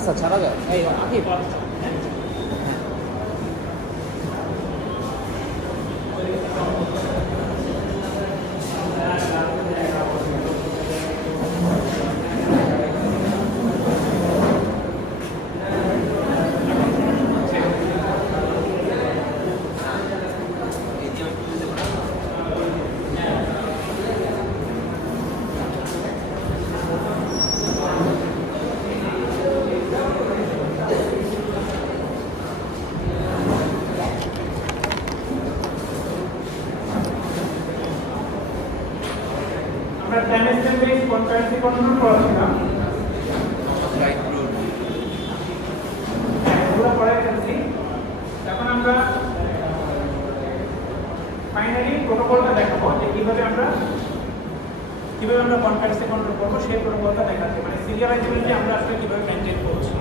আচ্ছা ছাড়া যায় এই আকিব আমরা ডাইমেনশন বেস কনকারেন্সি কন্ট্রোল করেছিলাম এগুলো পড়ে ফেলছি। এখন আমরা ফাইনালি প্রোটোকলটা দেখাবো যে কিভাবে আমরা কনকারেন্সি কন্ট্রোল করবো সেই প্রোটোকলটা দেখাচ্ছি, মানে সিরিয়ালাইজেবিলিটি আমরা আসলে কিভাবে মেনটেন করছি,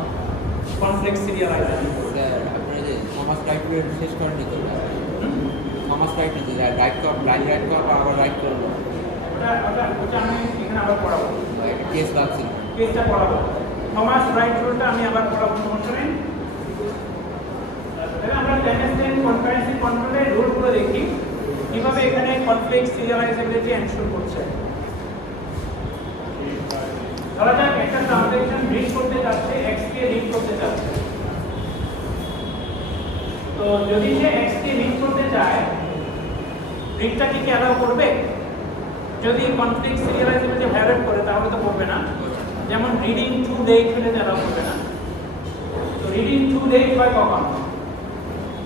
কমপ্লেক্স সিরিয়ালাইজেবিলিটি। আপনি যে থমাস রাইট শেষ করেননি তো থমাস রাইট যে রাইট কর আবার রাইট করবো ওটা আমি এখানে আবার পড়াবো, কেস লাগছে কেসটা পড়াবো। থমাস রাইট রুলটা আমি আবার পড়াবো, সমস্যা নেই। তাহলে আমরা ডাইমেনশন কনকারেন্সি কন্ট্রোলের রুলগুলো দেখি কিভাবে এখানে কমপ্লেক্স সিরিয়ালাইজেবিলিটি এনশিওর করছে। ধরা যাক একটা ট্রানজাকশন রিড করতে যাচ্ছে, x কে রিড করতে যাচ্ছে। তো যদি সে x কে রিড করতে চায়, রিডটা কি অ্যালাউ করবে? যদি কনফ্লিক্ট সিরিয়ালাইজেবিলিটি ভায়োলেট করে তাহলে তো করবে না। যেমন রিডিং টু ডেট হলে অ্যালাউ করবে না। তো রিডিং টু ডেট হয় কখন?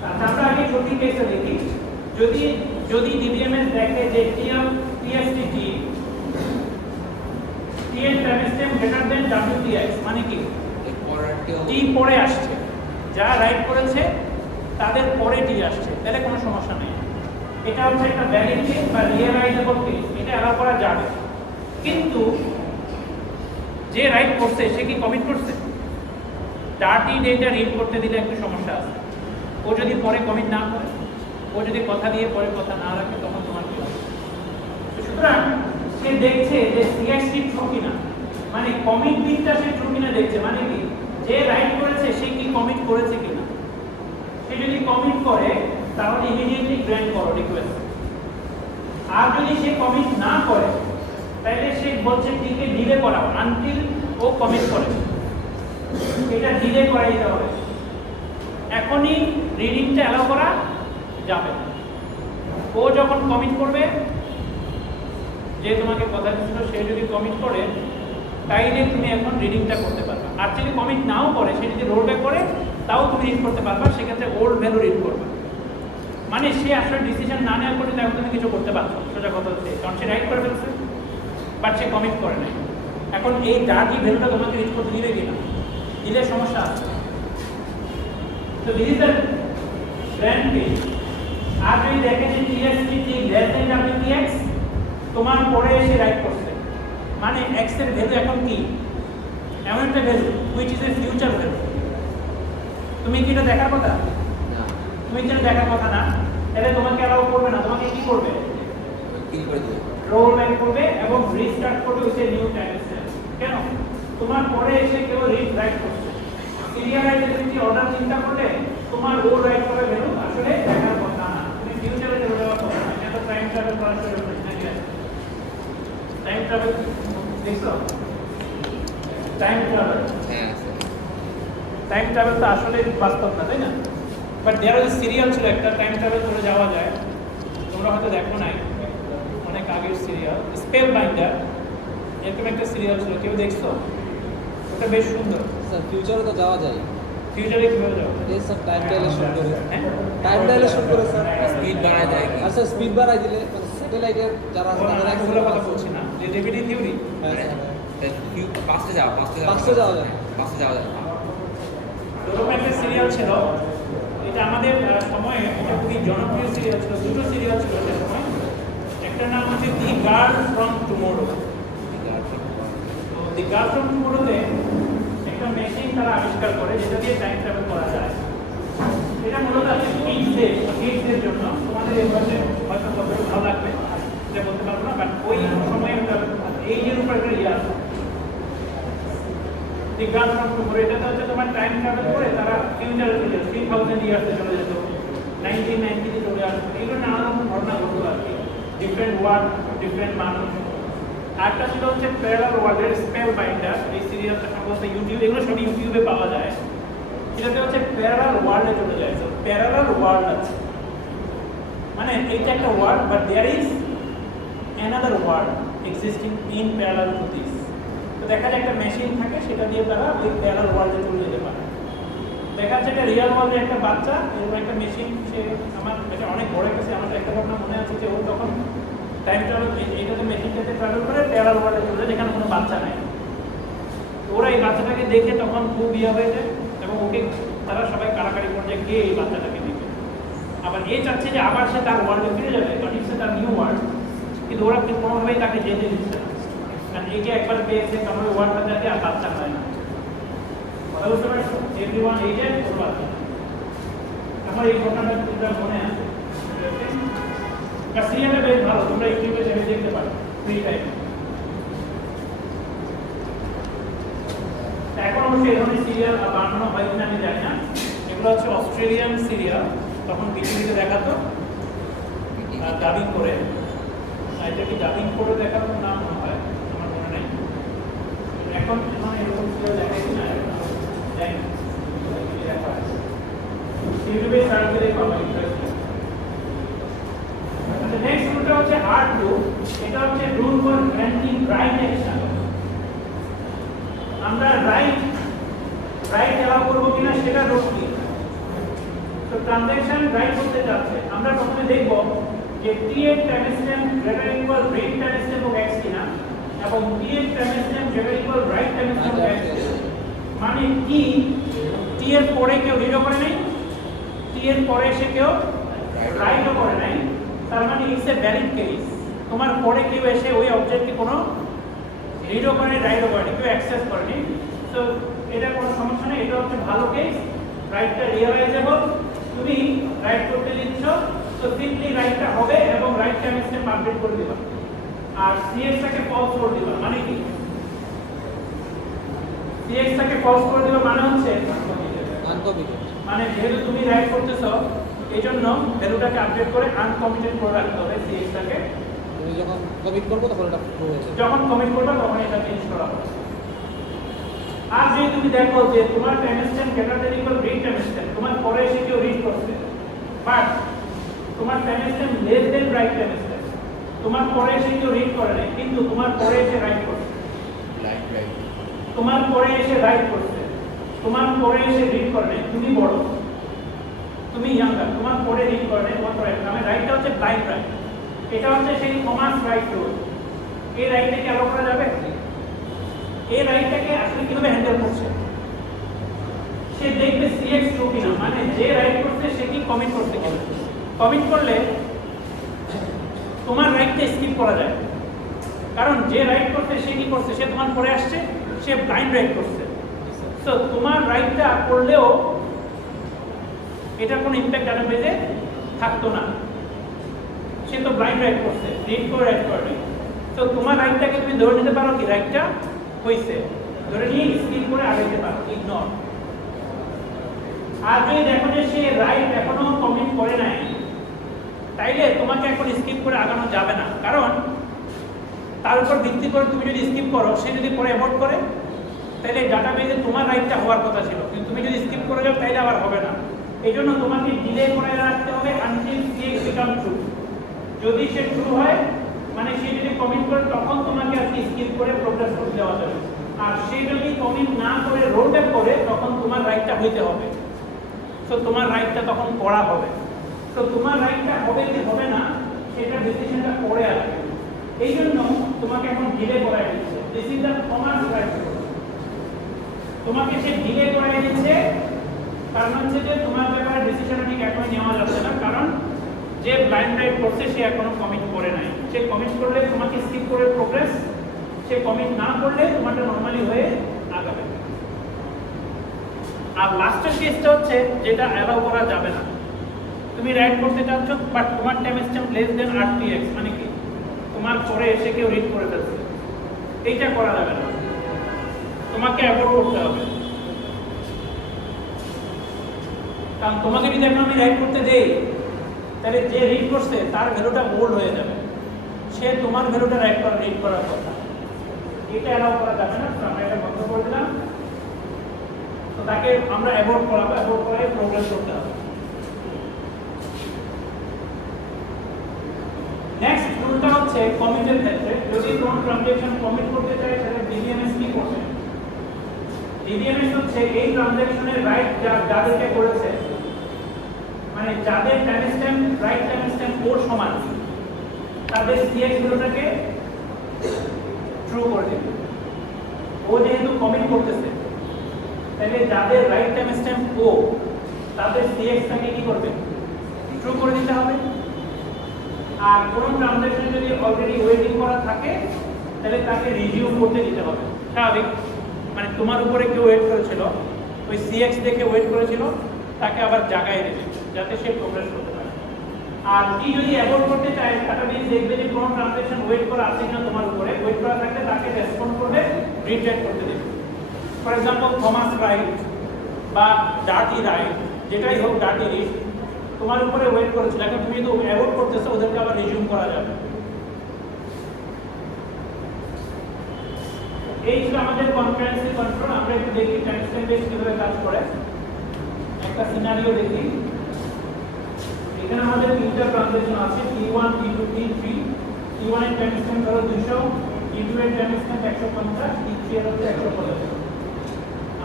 আচ্ছা আমরা আগে সঠিক কেসটা দেখি। যদি ডিবিএমএস দেখে যে TSTT এর টাইমস্ট্যাম্প গ্রেটার দ্যান WTX, মানে কি T পরে আসছে, যা রাইট করেছে তাদের পরে T আসছে, তাহলে কোনো সমস্যা নেই। এটা হচ্ছে একটা ভ্যালিড কেস বা রিয়েলাইজেবল কেস, এটা অ্যালাউ করা যাবে। কিন্তু যে রাইট করছে সে কি কমিট করছে? ডার্টি ডেটা রিড করতে দিলে একটু সমস্যা আছে। ও যদি পরে কমিট না করে, ও যদি কথা দিয়ে পরে কথা না রাখে, তখন তোমার কি হবে? সুতরাং সে দেখছে যে সিএসটি ট্রু কিনা, মানে কমিট দিকটা সে ট্রু কিনা দেখছে, মানে কি যে রাইট করেছে সে কি কমিট করেছে কিনা। সে যদি কমিট করে তাহলে ইমিডিয়েটলি গ্র্যান্ট করো রিকোয়েস্ট। আর যদি সে কমিট না করে তাহলে সে বলছে টিকে ডিলে করাও আনটিল ও কমিট করে। এটা ডিলে করাইতে হবে, এখনই রিডিংটা অ্যালাউ করা যাবে না। ও যখন কমিট করবে, যে তোমাকে কথা দিচ্ছিল সে যদি কমিট করে তাইলে তুমি এখন রিডিংটা করতে পারবে। আর যদি কমিট নাও করে, সে যদি রোল ব্যাক করে তাও তুমি রিড করতে পারবে, সেক্ষেত্রে ওল্ড ভ্যালু রিড করবে। মানে সে আসলে ডিসিশন না নেওয়ার পরে তখন তুমি কিছু করতে পারছো, সোজা কথা হচ্ছে, কারণ সে রাইট করে ফেলছে বাট সে কমিট করে নাই। এখন এই ডার্টি ভ্যালুটা তোমাকে রিড করতে দিলে কিনা, দিলে সমস্যা আছে। তো this is the grand case. আর যদি দেখে যে TSTT লেস দ্যান WTX, তোমার পরে এসে রাইট করছে, মানে x এর ভ্যালু এখন কি এমন একটা value which is a future value. তুমি কি এটা দেখার কথা? তুমি কি এটা দেখার কথা না, তাহলে তোমাকে অ্যালাউ করবে না। তোমাকে কি করবে? রোল ব্যাক করবে এবং রিস্টার্ট করবে উইথ এ নিউ টাইমস্ট্যাম্প। কেন? তোমার পরে এসে কেউ রিড রাইট করছে। সিরিয়ালাইজেবিলিটি অর্ডার চিন্তা করলে তোমার রোল রাইট করে ভ্যালু আসলে দেখার কথা না, তুমি ফিউচারে ভ্যালু দেওয়ার কথা না। এটা তো টাইম ট্রাভেল করার সুযোগ নেই নাকি? টাইম ট্রাভেল দেখছো? টাইম ট্রাভেল তো আসলে বাস্তব না, তাই না? বাট দেয়ার ওয়াজ সিরিয়াল ছিল একটা, টাইম ট্রাভেল করে যাওয়া যায়। তোমরা হয়তো দেখো নাই, অনেক আগের সিরিয়াল, স্পেল বাইন্ডার, এরকম একটা সিরিয়াল ছিল, কেউ দেখছো? ওটা বেশ সুন্দর। স্যার ফিউচারে তো যাওয়া যায়। ফিউচারে কিভাবে যাওয়া? এই স্যার টাইম ডাইলেশন করে। হ্যাঁ, টাইম ডাইলেশন করে স্যার স্পিড বাড়ায় যায় কি? আচ্ছা স্পিড বাড়াই দিলে মানে স্যাটেলাইটের যারা আছে তাদের আমি ওগুলো কথা বলছি না, যে ডেভিড থিওরি। হ্যাঁ স্যার পাঁচটা যাওয়া যায় এরকম একটা সিরিয়াল ছিল, এটা আমাদের সময়ে এটা খুবই জনপ্রিয় সিরিয়াল ছিল। দুটো সিরিয়াল ছিল সে সময়, একটা নাম হচ্ছে the girl from tomorrow. The girl from টুমোরোতে একটা মেশিন তারা আবিষ্কার করে যেটা দিয়ে টাইম ট্রাভেল করা যায়। এটা মূলত আছে কিডসদের জন্য। তোমাদের এই বয়সে হয়তো কতটুকু ভালো লাগবে এটা বলতে পারবো না, বাট ওই সময়ে এই যে উপর একটা ইয়ে আছে। দি গার্ল ফ্রম টুমরো এটাতে হচ্ছে তোমার টাইম ট্রাভেল করে তারা ফিউচারে চলে যাবে 3000 ইয়ার্সে চলে যেত 1990 তে চলে আসবে এইগুলো নানা রকম ঘটনা ঘটতো আর কি ডিফারেন্ট ওয়ার্ড ডিফারেন্ট মানুষ আরেকটা ছিল হচ্ছে প্যারালাল ওয়ার্ল্ডের স্পেল বাইন্ডার এই সিরিয়ালটা সম্ভবত ইউটিউব এগুলো সব ইউটিউবে পাওয়া যায় এটাতে হচ্ছে প্যারালাল ওয়ার্ল্ডে চলে যায় তো প্যারালাল ওয়ার্ল্ড আছে মানে এইটা একটা word but there is another word existing in parallel to this তো দেখা যায় একটা মেশিন থাকে সেটা দিয়ে তারা ওই প্যারালাল ওয়ার্ল্ডে চলে যেতে পারে দেখা যাচ্ছে একটা রিয়েল ওয়ার্ল্ডে একটা বাচ্চা এরকম একটা মেশিন সে আমার এটা অনেক বড় কাছে আমার একটা ঘটনা মনে আছে যে ও তখন টাইম ট্রাভেল এইটাতে মেশিনটাতে ট্রাভেল করে প্যারালাল ওয়ার্ল্ডে চলে যায় যেখানে কোনো বাচ্চা নাই ওরা এই বাচ্চাটাকে দেখে তখন খুব ইয়ে হয়ে যায় এবং ওকে তারা সবাই কাড়াকাড়ি করছে কে এই বাচ্চাটাকে দেখে আবার এ চাচ্ছে যে আবার সে তার ওয়ার্ল্ডে ফিরে যাবে কারণ ইটস তার নিউ ওয়ার্ল্ড কিন্তু ওরা কোনোভাবেই তাকে যেতে দিচ্ছে না কারণ একে একবার পেয়েছে কারণ ওই ওয়ার্ল্ডটা যাতে আর বাচ্চা হয় না কথা বুঝতে পারছো এভরিওয়ান এইজেড ওর বাচ্চা আমার এই ঘটনাটা তোমরা মনে আছে সিরিয়ালটা বেশ ভালো তোমরা ইউটিউবে যাবে দেখতে পারো ফ্রি টাইমে এখন অবশ্যই এই ধরনের সিরিয়াল বানানো হয় কিনা আমি জানি না এগুলো হচ্ছে অস্ট্রেলিয়ান সিরিয়াল তখন বিটিভিতে দেখাতো ডাবিং করে এটা কি ডাবিং করে দেখাতো না মনে হয় আমার মনে নেই এখন মানে এরকম সিরিয়াল দেখাই কিনা জানি না ইউটিউবে সার্চ করে পাবো ইন্টারেস্টিং আচ্ছা নেক্সট রুলটা হচ্ছে আর্ট রুল এটা হচ্ছে rule for granting right action আমরা রাইট এলাও করবো কিনা সেটা রুল কি তো ট্রানজ্যাকশন রাইট করতে যাচ্ছে আমরা প্রথমে দেখব যে টি এর timestamp greater equal read timestamp of X কিনা এবং টি এর timestamp greater equal write timestamp of X মানে কি টি এর পরে কেউ রিডও করে নাই টি এর পরে এসে কেউ রাইটও করে নাই তার মানে ইটস এ ভ্যালিড কেস তোমার পরে কেউ এসে ওই অবজেক্টকে কোনো রিডও করেনি রাইটও করেনি কেউ অ্যাক্সেস করেনি তো এটা কোনো সমস্যা নেই এটা হচ্ছে ভালো কেস রাইটটা রিয়ালাইজেবল তুমি রাইট করতে দিচ্ছ তো সিম্পলি রাইটটা হবে এবং রাইট টাইমস্ট্যাম্প আপডেট করে দিবা আর সিএক্সটাকে ফলস করে দিবা মানে কি সিএক্সটাকে ফলস করে দিবা মানে হচ্ছে আনকমিটেড মানে যেহেতু তুমি রাইট করতেছো এইজন্য ভ্যালুটাকে আপডেট করে আনকমিটেড করে রাখতে হবে সিএক্সটাকে তুমি যখন কমিট করবে তখন এটা ট্রু হয়ে যাবে যখন কমিট করবে তখন এটা চেঞ্জ করা হবে আর যদি তুমি দেখো যে তোমার timestamp greater than equal read timestamp তোমার পরে এসে কেউ রিড করছে বাট তোমার timestamp less than right timestamp তোমার পরে এসে কেউ রিড করে নাই কিন্তু তোমার পরে এসে রাইট করছে তোমার পরে এসে রাইট করছে তোমার পরে এসে রিড করে নাই তুমি বড় তুমি ইয়াঙ্গার তোমার পরে রিড করে নাই তোমার পরে মানে রাইটটা হচ্ছে ব্লাইন্ড রাইট এটা হচ্ছে সেই থমাস রাইট রুল এই রাইটটাকে অ্যালাউ করা যাবে এই রাইটটাকে আসলে কিভাবে হ্যান্ডেল করছে সে দেখবে সিএক্স ট্রু কিনা মানে যে রাইট করছে সে কি কমিট করতে কিনা কমিট করলে তোমার রাইটটা স্কিপ করা যায় কারণ যে রাইট করছে সে কি করছে সে তোমার পরে আসছে সে ব্লাইন্ড রাইট করছে তো তোমার রাইটটা করলেও এটার কোনো ইম্প্যাক্ট ডাটাবেজে থাকতো না সে তো ব্লাইন্ড রাইট করছে রিড করে রাইট করে তো তোমার রাইটটাকে তুমি ধরে নিতে পারো কি রাইটটা হইছে ধরে নিয়ে স্কিপ করে আগাইতে পারো ইগনোর আর যদি দেখো যে সে রাইট এখনো কমিট করে নাই তাইলে তোমাকে এখন স্কিপ করে আগানো যাবে না কারণ তার উপর ভিত্তি করে তুমি যদি স্কিপ করো সে যদি পরে অ্যাভয়েড করে তাহলে ডাটাবেজে তোমার রাইটটা হওয়ার কথা ছিল কিন্তু তুমি যদি স্কিপ করে যাও তাইলে আবার হবে না এই জন্য তোমাকে ডিলে করে রাখতে হবে আনটিল সিএক্স বিকাম ট্রু যদি সে ট্রু হয় মানে সে যদি কমিট করে তখন তোমাকে আর স্কিপ করে প্রোগ্রেস করতে দেওয়া যাবে আর সে যদি কমিট না করে রোল ব্যাক করে তখন তোমার রাইটটা হইতে হবে তো তোমার রাইটটা তখন করা হবে তো তোমার রাইটটা হবে কি হবে না সেটা ডিসিশনটা পরে আসবে এই জন্য তোমাকে এখন ডিলে করাই দিচ্ছে this is the Thomas right তোমাকে সে ডিলে করাই দিচ্ছে কারণ হচ্ছে যে তোমার ব্যাপারে ডিসিশনটা ঠিক এখনই নেওয়া যাচ্ছে না কারণ যে ব্লাইন্ড রাইট করছে সে এখনো কমিট করে নাই সে কমিট করলে তোমাকে স্কিপ করে প্রোগ্রেস সে কমিট না করলে তোমারটা নরমালি হয়ে আগাবে আর লাস্টের কেসটা হচ্ছে যেটা অ্যালাউ করা যাবে না তুমি রাইট করতে চাচ্ছ বাট তোমার টাইমস্ট্যাম্প লেস দেন RTX মানে কি তোমার পরে এসে কেউ রিড করে ফেলছে এইটা করা যাবে না তোমাকে অ্যাভয়েড করতে হবে। কারণ তোমাকে যদি এখন আমি রাইট করতে দেই, তাহলে যে রিড করছে তার ভ্যালুটা ওল্ড হয়ে যাবে, সে তোমার ভ্যালুটা রিড করার কথা, এটা অ্যালাউ করা যাবে না। তো আমরা এটা বন্ধ করে দিলাম। তো তাকে আমরা অ্যাভয়েড করাবো, অ্যাভয়েড করাই প্রোগ্রেস করতে হবে। নেক্সট রুলটা হচ্ছে কমিটের ক্ষেত্রে যদি কোন ট্রানজাকশন কমিট করতে চায় তাহলে ডিবিএমএস কি করবে? ডিবিএমএস হচ্ছে এই ট্রানজাকশনের রাইট যাদেরকে করেছে, মানে যাদের টাইমস্ট্যাম্প রাইট টাইমস্ট্যাম্প ওর সমান, তাদের সিএক্স ভ্যালুটাকে ট্রু করে দেবে। ও যেহেতু কমিট করতেছে, তাহলে যাদের রাইট টাইমস্ট্যাম্প ও, তাদের সিএক্সটাকে কি করবে? ট্রু করে দিতে হবে। আর কোন ট্রানজাকশন যদি অলরেডি ওয়েটিং করা থাকে, তাহলে তাকে রিজিউম করতে দিতে হবে। স্বাভাবিক, মানে তোমার উপরে কেউ ওয়েট করেছিল, ওই সিএক্স দেখে ওয়েট করেছিল, তাকে আবার জাগায় দেবে যাতে সে প্রোগ্রেস করতে পারে। আর কি যদি অ্যাভয়েড করতে চায়, তাটা দিয়ে দেখবে যে কোন ট্রানজাকশন ওয়েট করা আছে কিনা তোমার উপরে, ওয়েট করা থাকলে তাকে রেসপন্ড করবে, রিজেক্ট করতে দেবে। ফর এক্সাম্পল থমাস রাইট বা ডার্টি রাইট, যেটাই হোক, ডার্টি রিট তোমার উপরে ওয়েট করেছিল, এখন তুমি তো অ্যাভয়েড করতেছো, ওদেরকে আবার রিজিউম করা যাবে। এই ছিল আমাদের কনকারেন্সি কন্ট্রোল। আমরা একটু দেখি টাইমস্ট্যাম্প বেস কিভাবে কাজ করে। একটা সিনারিও দেখি। এখানে আমাদের তিনটা ট্রানজাকশন আছে, T1 T2 T3। T1 এর টাইমস্ট্যাম্প হলো 200, T2 এর টাইমস্ট্যাম্প 150, T3 এর হচ্ছে 150।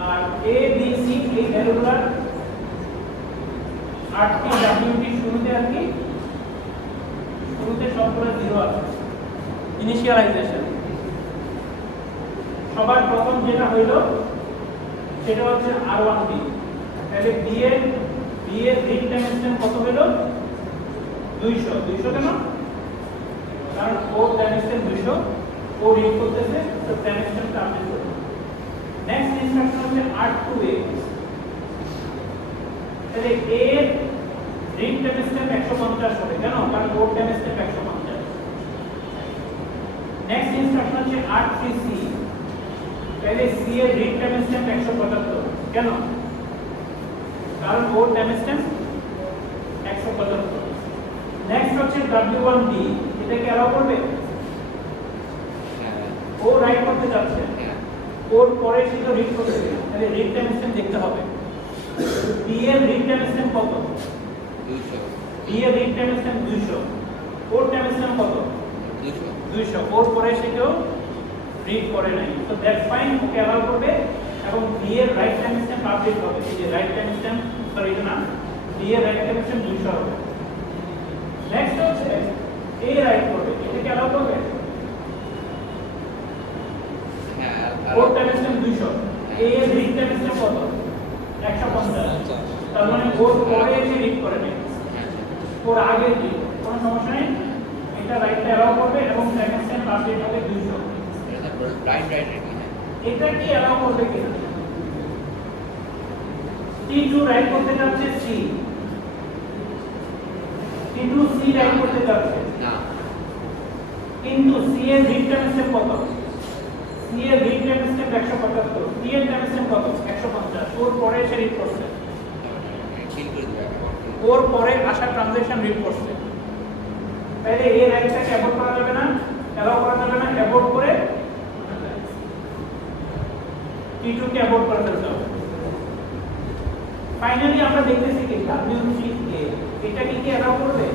আর A B C এই ভ্যালুগুলো আটটি WT শুরুতে আর কি, শুরুতে সবগুলো 0 আছে, ইনিশিয়ালাইজেশন। সবার প্রথম যেটা হইল সেটা হচ্ছে R1B। তাহলে B এর রিড টাইমস্ট্যাম্প কত হলো? 200। 200 কেন? কারণ ওর টাইমস্ট্যাম্প 200, ও রিড করতেছে, তো টাইমস্ট্যাম্পটা আপডেট করবে। নেক্সট ইনস্ট্রাকশন হচ্ছে R2A। তাহলে A এর রিড টাইমস্ট্যাম্প 150 হবে, কেন? কারণ ওর টাইমস্ট্যাম্প 150। নেক্সট ইনস্ট্রাকশন হচ্ছে R3C। তাহলে C এর রিড টাইমস্ট্যাম্প 175, কেন? কারণ ওর টাইমস্ট্যাম্প 175। নেক্সট হচ্ছে W1D, এটাকে অ্যালাউ করবে? ও রাইট করতে যাচ্ছে, ওর পরে সেটা রিড করতে হবে, তাহলে রিড টাইমস্ট্যাম্প দেখতে হবে। B এর রিড টাইমস্ট্যাম্প কত? 200। B এর রিড টাইমস্ট্যাম্প 200, ওর টাইমস্ট্যাম্প কত? 200। ওর পরে সে কেউ রিড করে নাই, তো দ্যাটস ফাইন, ওকে অ্যালাউ করবে। এবং B এর রাইট টাইমস্ট্যাম্প আপডেট হবে, এই যে রাইট টাইমস্ট্যাম্প, সরি এটা না, B এর রাইট টাইমস্ট্যাম্প 200 হবে। নেক্সট হচ্ছে A রাইট করবে, এটাকে অ্যালাউ করবে? ওর টাইমস্ট্যাম্প 200, A এর রিড টাইমস্ট্যাম্প কত? 150। তার মানে ওর পরে এসে রিড করে নেই, ওর আগে রিড, কোনো সমস্যা নেই। এটা রাইটটা অ্যালাউ করবে এবং টাইমস্ট্যাম্প আপডেট হবে 200। রাইট এটা কি অ্যালাউ করবে কিনা? T2 রাইট করতে যাচ্ছে C, T2 C রাইট করতে যাচ্ছে না, কিন্তু C এর রিড টাইমস্ট্যাম্প কত? C এর রিড টাইমস্ট্যাম্প 175, T এর টাইমস্ট্যাম্প কত? 150। ওর পরে এসে রিড করছে, ওর পরে আসা ট্রানজাকশন রিড করছে, তাহলে এই রাইটটাকে অ্যাভয়েড করা যাবে না, অ্যালাউ করা যাবে না। অ্যাভয়েড করে T2 কে অ্যাভয়েড করে ফেলতে হবে। ফাইনালি আমরা দেখতেছি কি W3A, এটা কি অ্যালাউ করবে?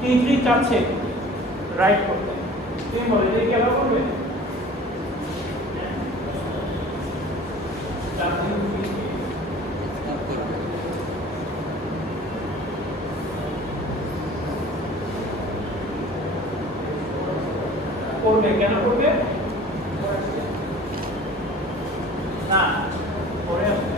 T3 চাচ্ছে রাইট করতে, তুমি বলে এটা কি অ্যালাউ করবে? করবে, কেন করবে? না, পরে আসবে।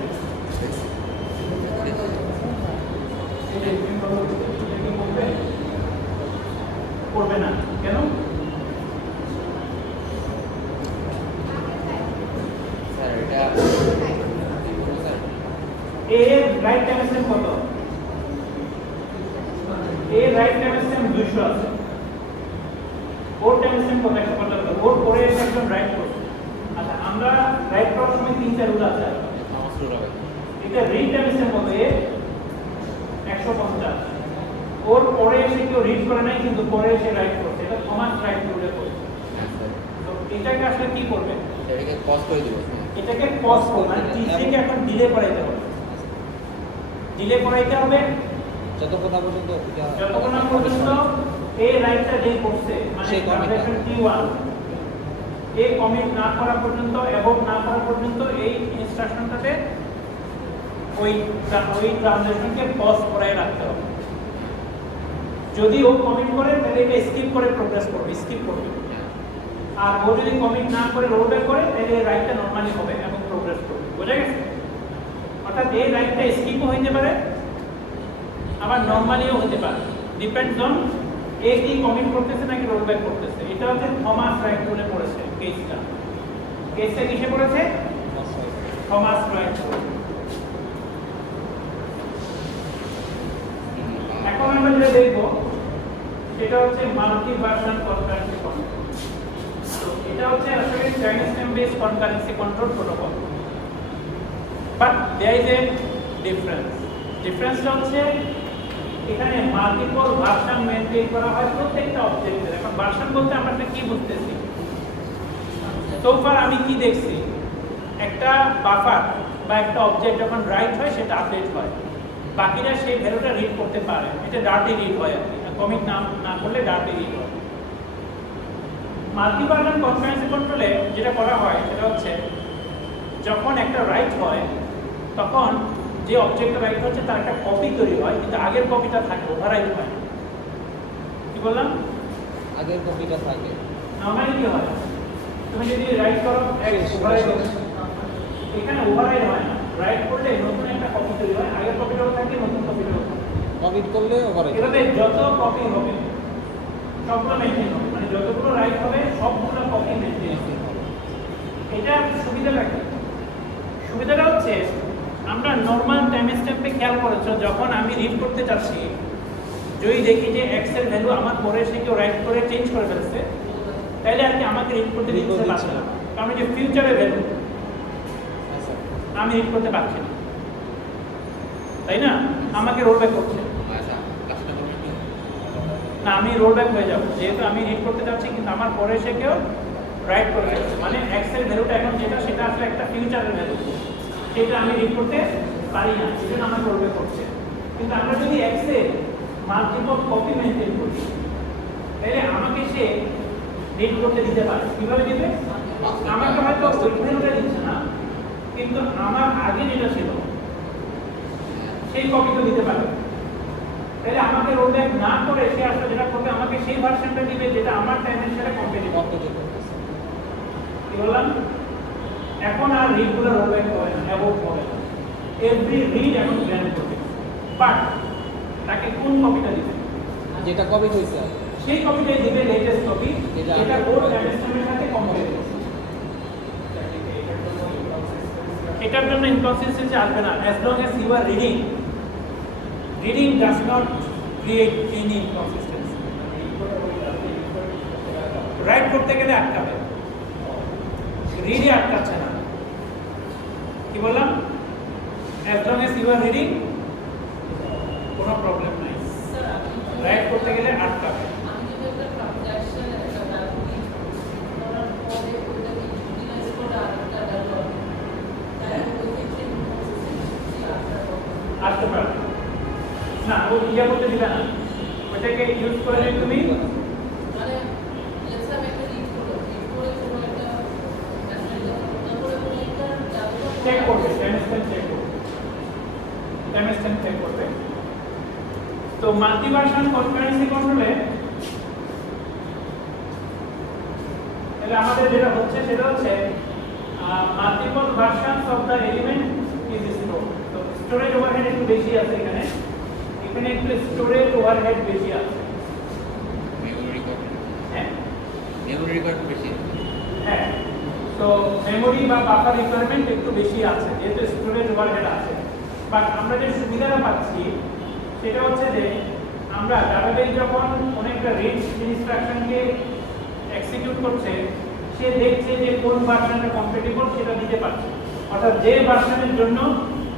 করবে না, কেন? স্যার এটা A এর রাইট টাইমস্ট্যাম্প কত? A এর রাইট টাইমস্ট্যাম্প 200 আছে, ওর টাইমস্ট্যাম্প কত একটা কথা বলবো ওর পরে এসে একজন রাইট করছে আচ্ছা আমরা রাইট করার সময় তিনটা রুল আছে থমাস রুল হবে এটা রিড টাইমস্ট্যাম্প কত এ 150 ওর পরে এসে কেউ রিড করে নাই কিন্তু পরে এসে রাইট করছে এটা থমাস রাইট রুলে করছে তো এটাকে আসলে কি করবে এটাকে পজ করে দিবে এটাকে পজ করবে মানে টিসিকে এখন ডিলে করাইতে হবে ডিলে করাইতে হবে যতক্ষণ না পর্যন্ত যতক্ষণ না পর্যন্ত এই রাইটটা যে করছে মানে সেই commit টা। ট্রানজাকশন T1 এই কমিট না করা পর্যন্ত এবং না করা পর্যন্ত এই ইনস্ট্রাকশনটাতে ওই ট্রানজাকশনকে পজ করায় রাখতে হবে যদি ও কমিট করে তাহলে এটা স্কিপ করে প্রোগ্রেস করবে স্কিপ করবে আর ও যদি কমিট না করে রোলব্যাক করে তাহলে এই রাইটটা নরমালি হবে এবং প্রোগ্রেস করবে বোঝা গেছে অর্থাৎ এই রাইটটা স্কিপও হতে পারে আবার নরমালিও হতে পারে ডিপেন্ডস অন এ কি কমিট করতেছে নাকি রোলব্যাক করতেছে এটা হচ্ছে থমাস রাইট রুলে পড়েছে কেসটা কিসে পড়েছে থমাস রাইট রুল এখন আমরা যেটা দেখব সেটা হচ্ছে মাল্টি ভার্সন কনকারেন্সি কন্ট্রোল তো এটা হচ্ছে আসলে timestamp base concurrency control protocol but there is a ডিফারেন্সটা হচ্ছে এখানে মাল্টিপল ভার্সন মেইনটেইন করা হয় প্রত্যেকটা অবজেক্টের এখন ভার্সন বলতে আমরা কি বুঝতেছি সোফার আমি কি দেখছি একটা বাফার বা একটা অবজেক্ট যখন রাইট হয় সেটা আপডেট হয় বাকিরা সেই ভ্যালুটা রিড করতে পারে এটা ডার্টি রিড হয় আর কি কমিট না করলে ডার্টি রিড হয় মাল্টিভার্সন কনকারেন্সি কন্ট্রোলে যেটা করা হয় সেটা হচ্ছে যখন একটা রাইট হয় তখন যে অবজেক্টটা রাইট হচ্ছে তার একটা কপি তৈরি হয় কিন্তু আগের কপিটা থাকে ওভাররাইট হয় কি বললাম আগের কপিটা থাকে নরমালি কি হয় তুমি যদি রাইট করো ওভাররাইট এখানে ওভাররাইট হয় না রাইট করলে নতুন একটা কপি তৈরি হয় আগের কপিটাও থাকে নতুন কপিটাও থাকে কমিট করলে ওভারে এভাবে যত কপি হবে সবগুলো মেনটেন হবে মানে যতগুলো রাইট হবে সবগুলো কপি মেনটেন হবে এটা সুবিধাটা কি সুবিধাটা হচ্ছে আমরা নরমাল টাইম স্ট্যাম্পে খেয়াল করেছো যখন আমি রিড করতে যাচ্ছি যদি দেখি যে এক্স এর ভ্যালু আমার পরে সে কেউ রাইট করে চেঞ্জ করে ফেলছে তাহলে আর কি আমাকে রিড করতে দিচ্ছে পারছে না কারণ যে ফিউচারের ভ্যালু আমি রিড করতে পারছি না তাই না আমাকে রোল ব্যাক করছে আচ্ছা লাস্টটা করবে কি না আমি রোল ব্যাক হয়ে যাব যেহেতু আমি রিড করতে যাচ্ছি কিন্তু আমার পরে সে কেউ রাইট করে ফেলছে মানে এক্স এর ভ্যালুটা এখন যেটা সেটা আসলে একটা ফিউচারের ভ্যালু সেটা আমি রিড করতে পারি না সেজন্য আমার রোল ব্যাক করছে কিন্তু আমরা যদি এক্স এর মাল্টিপল কপি মেইনটেইন করি তাহলে আমাকে সে রিড করতে দিতে পারে কিভাবে দিবে আমাকে হয়তো ওই ভ্যালুটা দিচ্ছে না কিন্তু আমার আগে যেটা ছিল সেই কপি তো দিতে পারে তাহলে আমাকে রোল ব্যাক না করে সে আসলে যেটা করবে আমাকে সেই ভার্সনটা দিবে যেটা আমার টাইমের সাথে কম্পেটিটিভ কি বললাম এখন আর রিডগুলো রোল ব্যাক করে না অ্যাবোভ করে না এভরি রিড এখন গ্র্যান্ট করবে বাট তাকে কোন কপিটা দিবে যেটা কমিট হয়েছে সেই কপিটাই দিবে লেটেস্ট কপি এটা ওর টাইমের সাথে কম্পেটিটিভ এটার জন্য ইনকনসিস্টেন্সি আসবে না as long as you are reading does not create any inconsistency right করতে গেলে আটকাবে রিডে আটকাচ্ছে না কি বললাম as long as you are reading কোনো প্রবলেম নাই রাইট করতে গেলে আটকাবে আসতে পারে না ও ইয়া করতে দিবে না ওটাকে ইউজ করে তুমি চেক করবে টাইমস্ট্যাম্প চেক করবে তো মাল্টিভার্সন কনকারেন্সি কন্ট্রোলে তাহলে আমাদের যেটা হচ্ছে সেটা হচ্ছে multiple versions of the element is store তো স্টোরেজ ওভারহেড একটু বেশি আছে এখানে একটু স্টোরেজ ওভারহেড বেশি আছে মেমরি রিকভার হ্যাঁ মেমরি রিকভার বেশি হ্যাঁ তো মেমরি বা বাফার রিকোয়ারমেন্ট একটু বেশি আছে যেহেতু স্টোরেজ ওভারহেড আছে বাট আমরা যে সুবিধাটা পাচ্ছি সেটা হচ্ছে যে আমরা ডাটাবেস যখন অনেকটা রিচ ইনস্ট্রাকশনকে এক্সিকিউট করছে সে দেখছে যে কোন ভার্সনটা কম্প্যাটিবল সেটা দিতে পারছে, অর্থাৎ যে ভার্সনের জন্য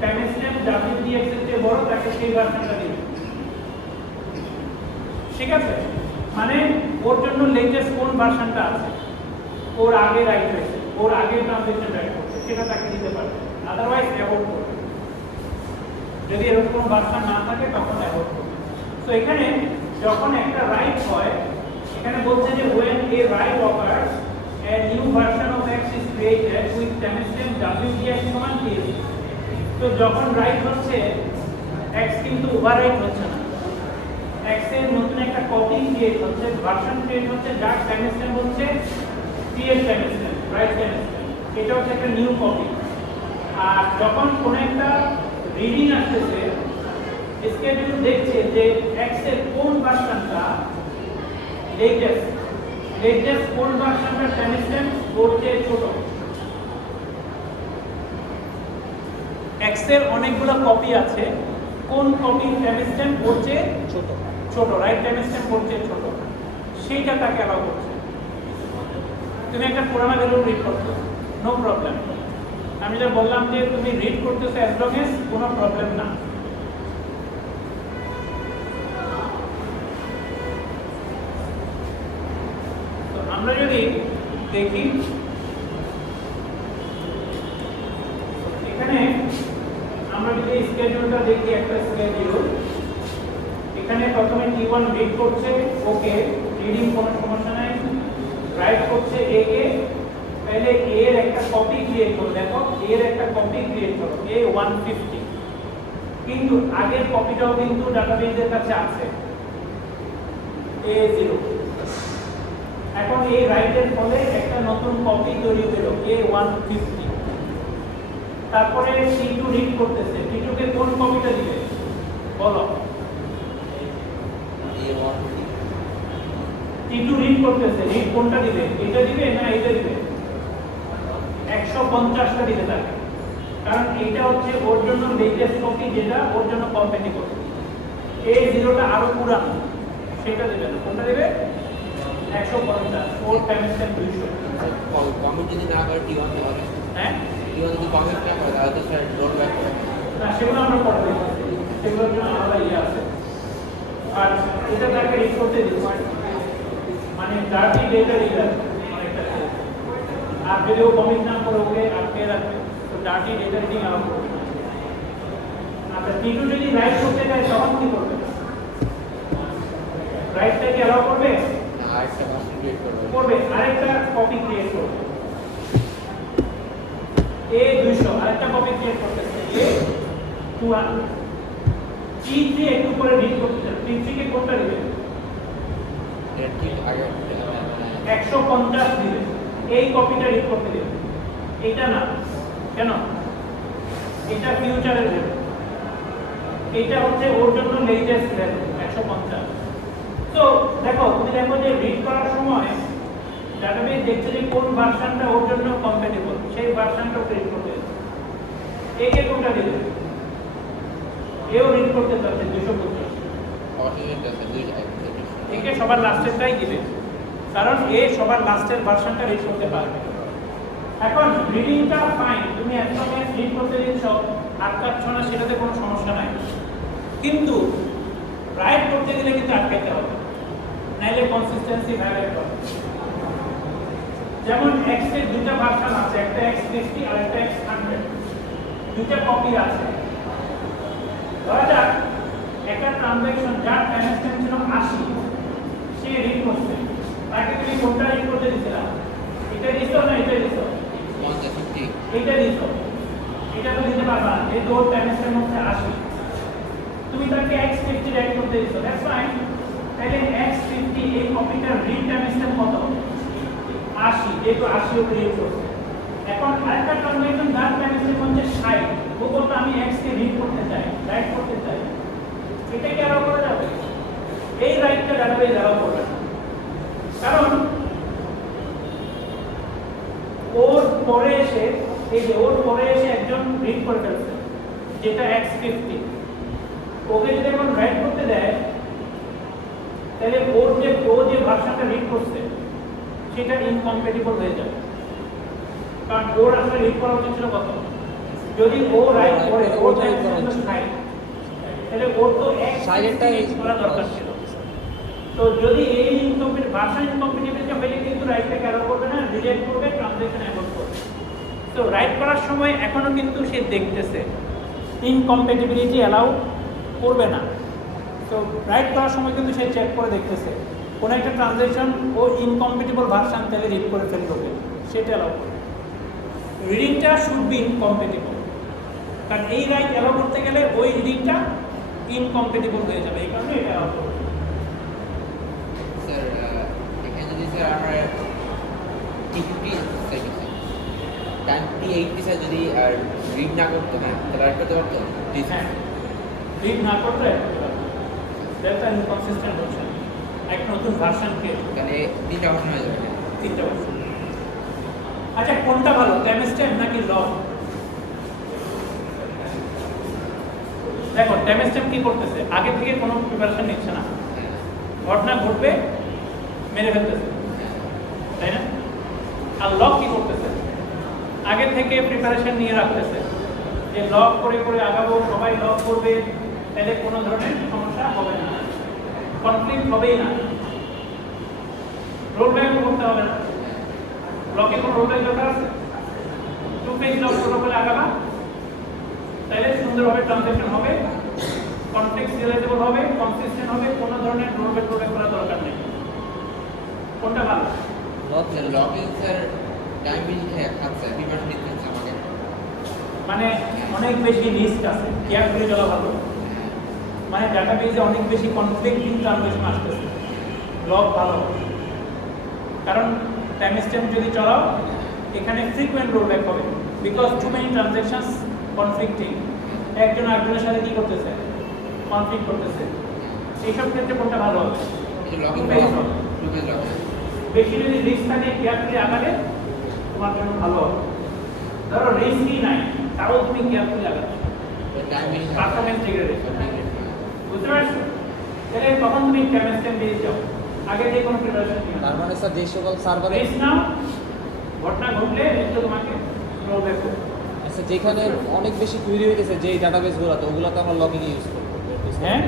টাইমস্ট্যাম্প WTX এর চেয়ে বড় তাকে সেই ভার্সনটা দিবে। ঠিক আছে, মানে ওর জন্য লেটেস্ট কোন ভার্সনটা আছে, ওর আগে রাইট হয়েছে, ওর আগে ট্রানজেকশন রাইট করছে, সেটা তাকে দিতে পারবে, আদারওয়াইজ অ্যাভয়েড করবে। যদি এরকম কোনো ভার্সন না থাকে তখন অ্যাভয়েড করবে। তো এখানে যখন একটা রাইট হয়, এখানে বলছে যে when a write occurs a new version of x is created with timestamp WTX সমান TS। তো যখন রাইট হচ্ছে x কিন্তু ওভাররাইট হচ্ছে না, x এর নতুন একটা কপি ক্রিয়েট হচ্ছে, ভার্সন ক্রিয়েট হচ্ছে যার টাইমস্ট্যাম্প হচ্ছে TS টাইমস্ট্যাম্প, রাইট টাইমস্ট্যাম্প, এটা হচ্ছে একটা নিউ কপি। আর যখন কোন একটা রিডিং আসছে স্কেডিউল দেখছে যে x এর কোন ভার্সনটা লেটেস্ট কোন ভার্সনটা টাইমস্ট্যাম্প ওর চেয়ে ছোট। x এর অনেকগুলো কপি আছে, কোন কপির টাইমস্ট্যাম্প ওর চেয়ে ছোট, রাইট টাইমস্ট্যাম্প ওর চেয়ে ছোট, সেইটা তাকে অ্যালাউ করছে। তুমি একটা পুরানো ভ্যালু রিড করছো, নো প্রবলেম। আমি যা বললাম যে তুমি রিড করতেছো অ্যাজ লং এজ কোনো প্রবলেম না। তো আমরা যদি দেখি এখানে, আমরা যদি স্কেডিউলটা দেখি, একটা স্কেডিউল এখানে প্রথমে T1 রিড করছে, ওকে, রিডিং কোনো সমস্যা নাই, রাইট করছে A কে, पहले A এর একটা কপি ক্রিয়েট করো, দেখো A এর একটা কপি ক্রিয়েট করো A150, কিন্তু আগের কপিটাও কিন্তু ডাটাবেসের কাছে আছে A0। এখন এই রাইটের ফলে একটা নতুন কপি তৈরি হলো A150। তারপরে T2 রিড করতেছে, T2 কে কোন কপিটা দিবে বলো? T2 রিড করতেছে, রিড কোনটা দিবে, এটা দিবে না এটা দিবে? 150টা দিবে তাকে, কারণ এটা হচ্ছে ওর জন্য লেটেস্ট কপি, যেটা ওর জন্য কম্প্যাটিবল। A0টা আরো পুরানো, সেটা দিবে না, কোনটা দিবে? 150, ওর টাইমস্ট্যাম্প 200। কমিট যদি না করে T1 তে হবে, হ্যাঁ T1 যদি কমিট না করে তাহলে তো স্যার রোল ব্যাক করে না, সেগুলো আমরা পরে দেখব, সেগুলোর জন্য আলাদা ইয়ে আছে। আর এটা তাকে রিড করতে দিচ্ছে, মানে ডার্টি ডেটা রিডার অনেকটা। আর যদি ও কমিট না করে ওকে আটকে রাখবে, তো ডার্টি ডেটা রিডিং অ্যালাউ করবে না। আচ্ছা, T2 যদি রাইট করতে যায় তখন কি করবে? রাইটটাকে অ্যালাউ করবে, আরেকটা ভার্সন ক্রিয়েট করবে, আরেকটা কপি ক্রিয়েট করবে A200, আরেকটা কপি ক্রিয়েট করতেছে A200। T3 একটু করে রিড করতে চান, T3 কে কোনটা দিবে? এটা ঠিক আগে 150 দিবে, এই কপিটা রিড করতে দিবে, এইটা না। কেন? এটা ফিউচারের ভ্যালু, এইটা হচ্ছে ওর জন্য লেটেস্ট ভ্যালু 150। তো দেখো, তুমি দেখো যে রিড করার সময় ডাটাবেস দেখছে যে কোন ভার্সনটা ওর জন্য কম্প্যাটিবল, সেই ভার্সনটা রিড করতে দিবে। একে কোনটা দিবে? এও রিড করতে চাচ্ছে 250, একে সবার লাস্টেরটাই দিবে, কারণ এ সবার লাস্টের ভার্সনটা রিড করতে পারবে। এখন রিডিংটা ফাইন, তুমি একসঙ্গে রিড করতে দিচ্ছ, আটকাচ্ছ না, সেটাতে কোনো সমস্যা নাই, কিন্তু রাইট করতে গেলে কিন্তু আটকাইতে হবে, নাইলে কনসিস্টেন্সি ভ্যারিয়েট হবে। যেমন x এর দুটো ভার্সন আছে, একটা x50 আর একটা x100, দুটো কপি আছে। ধরা যাক একটা ট্রানজাকশন যার টাইমস্ট্যাম্প ছিল 80, সে রিড করছে, তাকে তুমি কোনটা রিড করতে দিছিলা? এটা দিছো না এটা দিছো? এটা দিছো, এটা তো দিতে পারবা না, এই তোর টাইমস্ট্যাম্প হচ্ছে 80, তুমি তাকে x50 রাইট করতে দিছো, দ্যাটস ফাইন। তাহলে x50 এই কপিটার রিড টাইমস্ট্যাম্প কত? 80, যেহেতু 80 ওকে রিড করছে। এখন আরেকটা ট্রানজাকশন যার টাইমস্ট্যাম্প হচ্ছে 60, ও বলতো আমি x কে রিড করতে চাই, রাইট করতে চাই, এটা কি অ্যালাউ করা যাবে? এই রাইটটা ডাটাবেস অ্যালাউ করবে না, কারণ ওর পরে এসে, এই যে ওর পরে এসে একজন রিড করে ফেলছে যেটা x50, ওকে যদি এখন রাইট করতে দেয়, তাহলে ও যে ভার্সনটা রিড করছে সেটা ইনকম্প্যাটিবল হয়ে যাবে। কারণ ওর আসলে রিড করা উচিত ছিল কত, যদি ও রাইট করে ওর টাইম ছিল 60, তাহলে ওর তো এক 60 টা করা দরকার ছিল। তো যদি এই ভার্সন ইনকম্প্যাটিবিলিটি হলে কিন্তু রাইটটাকে অ্যালাউ করবে না, রিজেক্ট করবে, ট্রানজেকশন অ্যাভয়েড করবে। তো রাইট করার সময় এখনো কিন্তু সে দেখতেছে, ইনকম্প্যাটিবিলিটি অ্যালাউ করবে না। তো রাইট করার সময় কিন্তু সে চেক করে দেখতেছে কোন একটা ট্রানজেকশন ও ইনকম্প্যাটিবল ভার্সন তাহলে রিড করে ফেলতে হবে, সেটা অ্যালাউ করবে। রিডিংটা শুড বি ইনকম্প্যাটিবল, কারণ এই রাইট অ্যালাউ করতে গেলে ওই রিডিংটা ইনকম্প্যাটিবল হয়ে যাবে, এই কারণে এটা অ্যালাউ করবে। স্যার এখানে যদি স্যার আমরা টি50 টাইম টি80 স্যার যদি রিড না করতো, হ্যাঁ তাহলে রাইট করতে পারতো। হ্যাঁ, রিড না করলে দ্যাটস আন ইনকনসিস্টেন্ট ভার্সন, একটা নতুন ভার্সন ক্রিয়েট, তাহলে 3টা ভার্সন হয়ে যাবে। 3টা ভার্সন। আচ্ছা, কোনটা ভালো, টাইমস্ট্যাম্প নাকি লগ? দেখো টাইমস্ট্যাম্প কি করতেছে, আগে থেকে কোনো প্রিপারেশন নিচ্ছে না, ঘটনা ঘটবে মেরে ফেলতেছে, তাই না? আর লগ কি করতেছে, আগে থেকে প্রিপারেশন নিয়ে রাখতেছে যে লগ করে করে আগাবো, সবাই লগ করবে, তাহলে কোনো ধরনের সমস্যা হবে না, কনফ্লিক্ট হবেই না, রোল ব্যাক করতে হবে না। লকে কোনো রোল ব্যাক দরকার আছে? 2 পেজ লক প্রোটোকলে আগাবা, তাহলে সুন্দরভাবে ট্রানজেকশন হবে, কনফ্লিক্ট সিরিয়ালাইজেবল হবে, কনসিস্টেন্ট হবে, কোনো ধরনের রোল ব্যাক করার দরকার নেই। কোনটা ভালো? লকিং স্যার টাইম বেশি খাচ্ছে, প্রিপারেশন নিতে হচ্ছে আমাকে, মানে অনেক বেশি রিস্ক আছে, কেয়ারফুলি চলা ভালো। মানে ডাটাবেজে অনেক বেশি কনফ্লিক্টিং ট্রানজেকশন আসতেছে, লগ ভালো, কারণ টাইমস্ট্যাম্প যদি চলাও এখানে ফ্রিকোয়েন্ট রোল ব্যাক হবে, because too many transactions conflicting, একজন আরেকজনের সাথে কি করতেছে, কনফ্লিক্ট করতেছে। এইসব ক্ষেত্রে কোনটা ভালো হবে? লকিং বেশি যদি রিস্ক থাকে কেয়ারফুলি আগালে তোমার জন্য ভালো হবে। ধরো রিস্কই নাই, তাও তুমি কেয়ারফুলি আগাচ্ছ, টাইম বেশি পারফরমেন্স ডিগ্রেডেশন, বুঝতে পারছো? তাহলে তখন তুমি টাইমস্ট্যাম্প দিয়ে যাও, আগে যে কোনো প্রিপারেশন নিও। তার মানে স্যার যে সকল সার্ভারে রিস্ক নাও, ঘটনা ঘটলে একটু তোমাকে রোল ব্যাক করবে। আচ্ছা যেখানে অনেক বেশি কুইরি হইতেছে যেই ডাটাবেসগুলোতে, ওগুলোতে আমরা লগইন ইউজ করব। হ্যাঁ,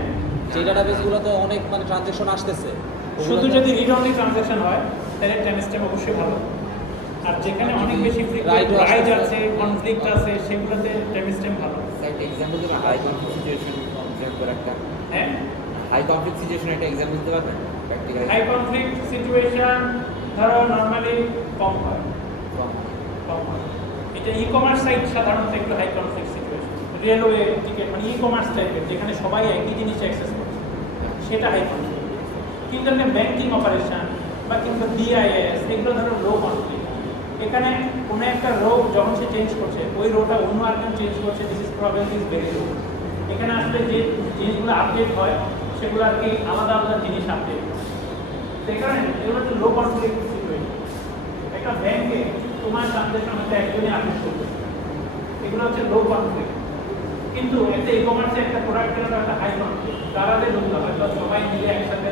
যেই ডাটাবেসগুলোতে অনেক মানে ট্রানজ্যাকশন আসতেছে, শুধু যদি রিড অনলি ট্রানজাকশন হয় তাহলে টাইমস্ট্যাম্প অবশ্যই ভালো, আর যেখানে অনেক বেশি ফ্রিকোয়েন্ট রাইট আছে, কনফ্লিক্ট আছে, সেগুলোতে টাইমস্ট্যাম্প ভালো। একটা এক্সাম্পল দিতে হাই কনফ্লিক্ট সিচুয়েশন এক্সাম্পল একটা, হ্যাঁ, হাই কনফ্লিক্ট সিচুয়েশন একটা এক্সাম্পল দিতে পারবেন প্র্যাকটিক্যালি? হাই কনফ্লিক্ট সিচুয়েশন ধরো নরমালি কম হয়, কম হয়। এটা ই কমার্স সাইট সাধারণত একটু high conflict situation, railway ticket মানে ই কমার্স টাইপের, যেখানে সবাই একই জিনিস অ্যাক্সেস করছে, সেটা হাই কনফ্লিক্ট। কিন্তু একটা ব্যাংকিং অপারেশন বা কিন্তু ডিআইএস, এগুলো ধরো লো কনফ্লিক্ট। এখানে কোনো একটা রো যখন সে চেঞ্জ করছে, ওই রোটা অন্য আরেকজন চেঞ্জ করছে, this is problem is very low. এখানে আসলে যে জিনিসগুলো আপডেট হয় সেগুলো আর কি আলাদা আলাদা জিনিস আপডেট, সেই কারণে এগুলো হচ্ছে লো কনফ্লিক্ট সিচুয়েশন। একটা ব্যাংকে তোমার ট্রানজেকশন হচ্ছে একজনই আপডেট করবে, এগুলো হচ্ছে লো কনফ্লিক্ট। কিন্তু একটা ই কমার্সে একটা প্রোডাক্ট কেনাটা একটা হাই কনফ্লিক্ট, তারাতে ঢুকতে হবে, তো সবাই মিলে একসাথে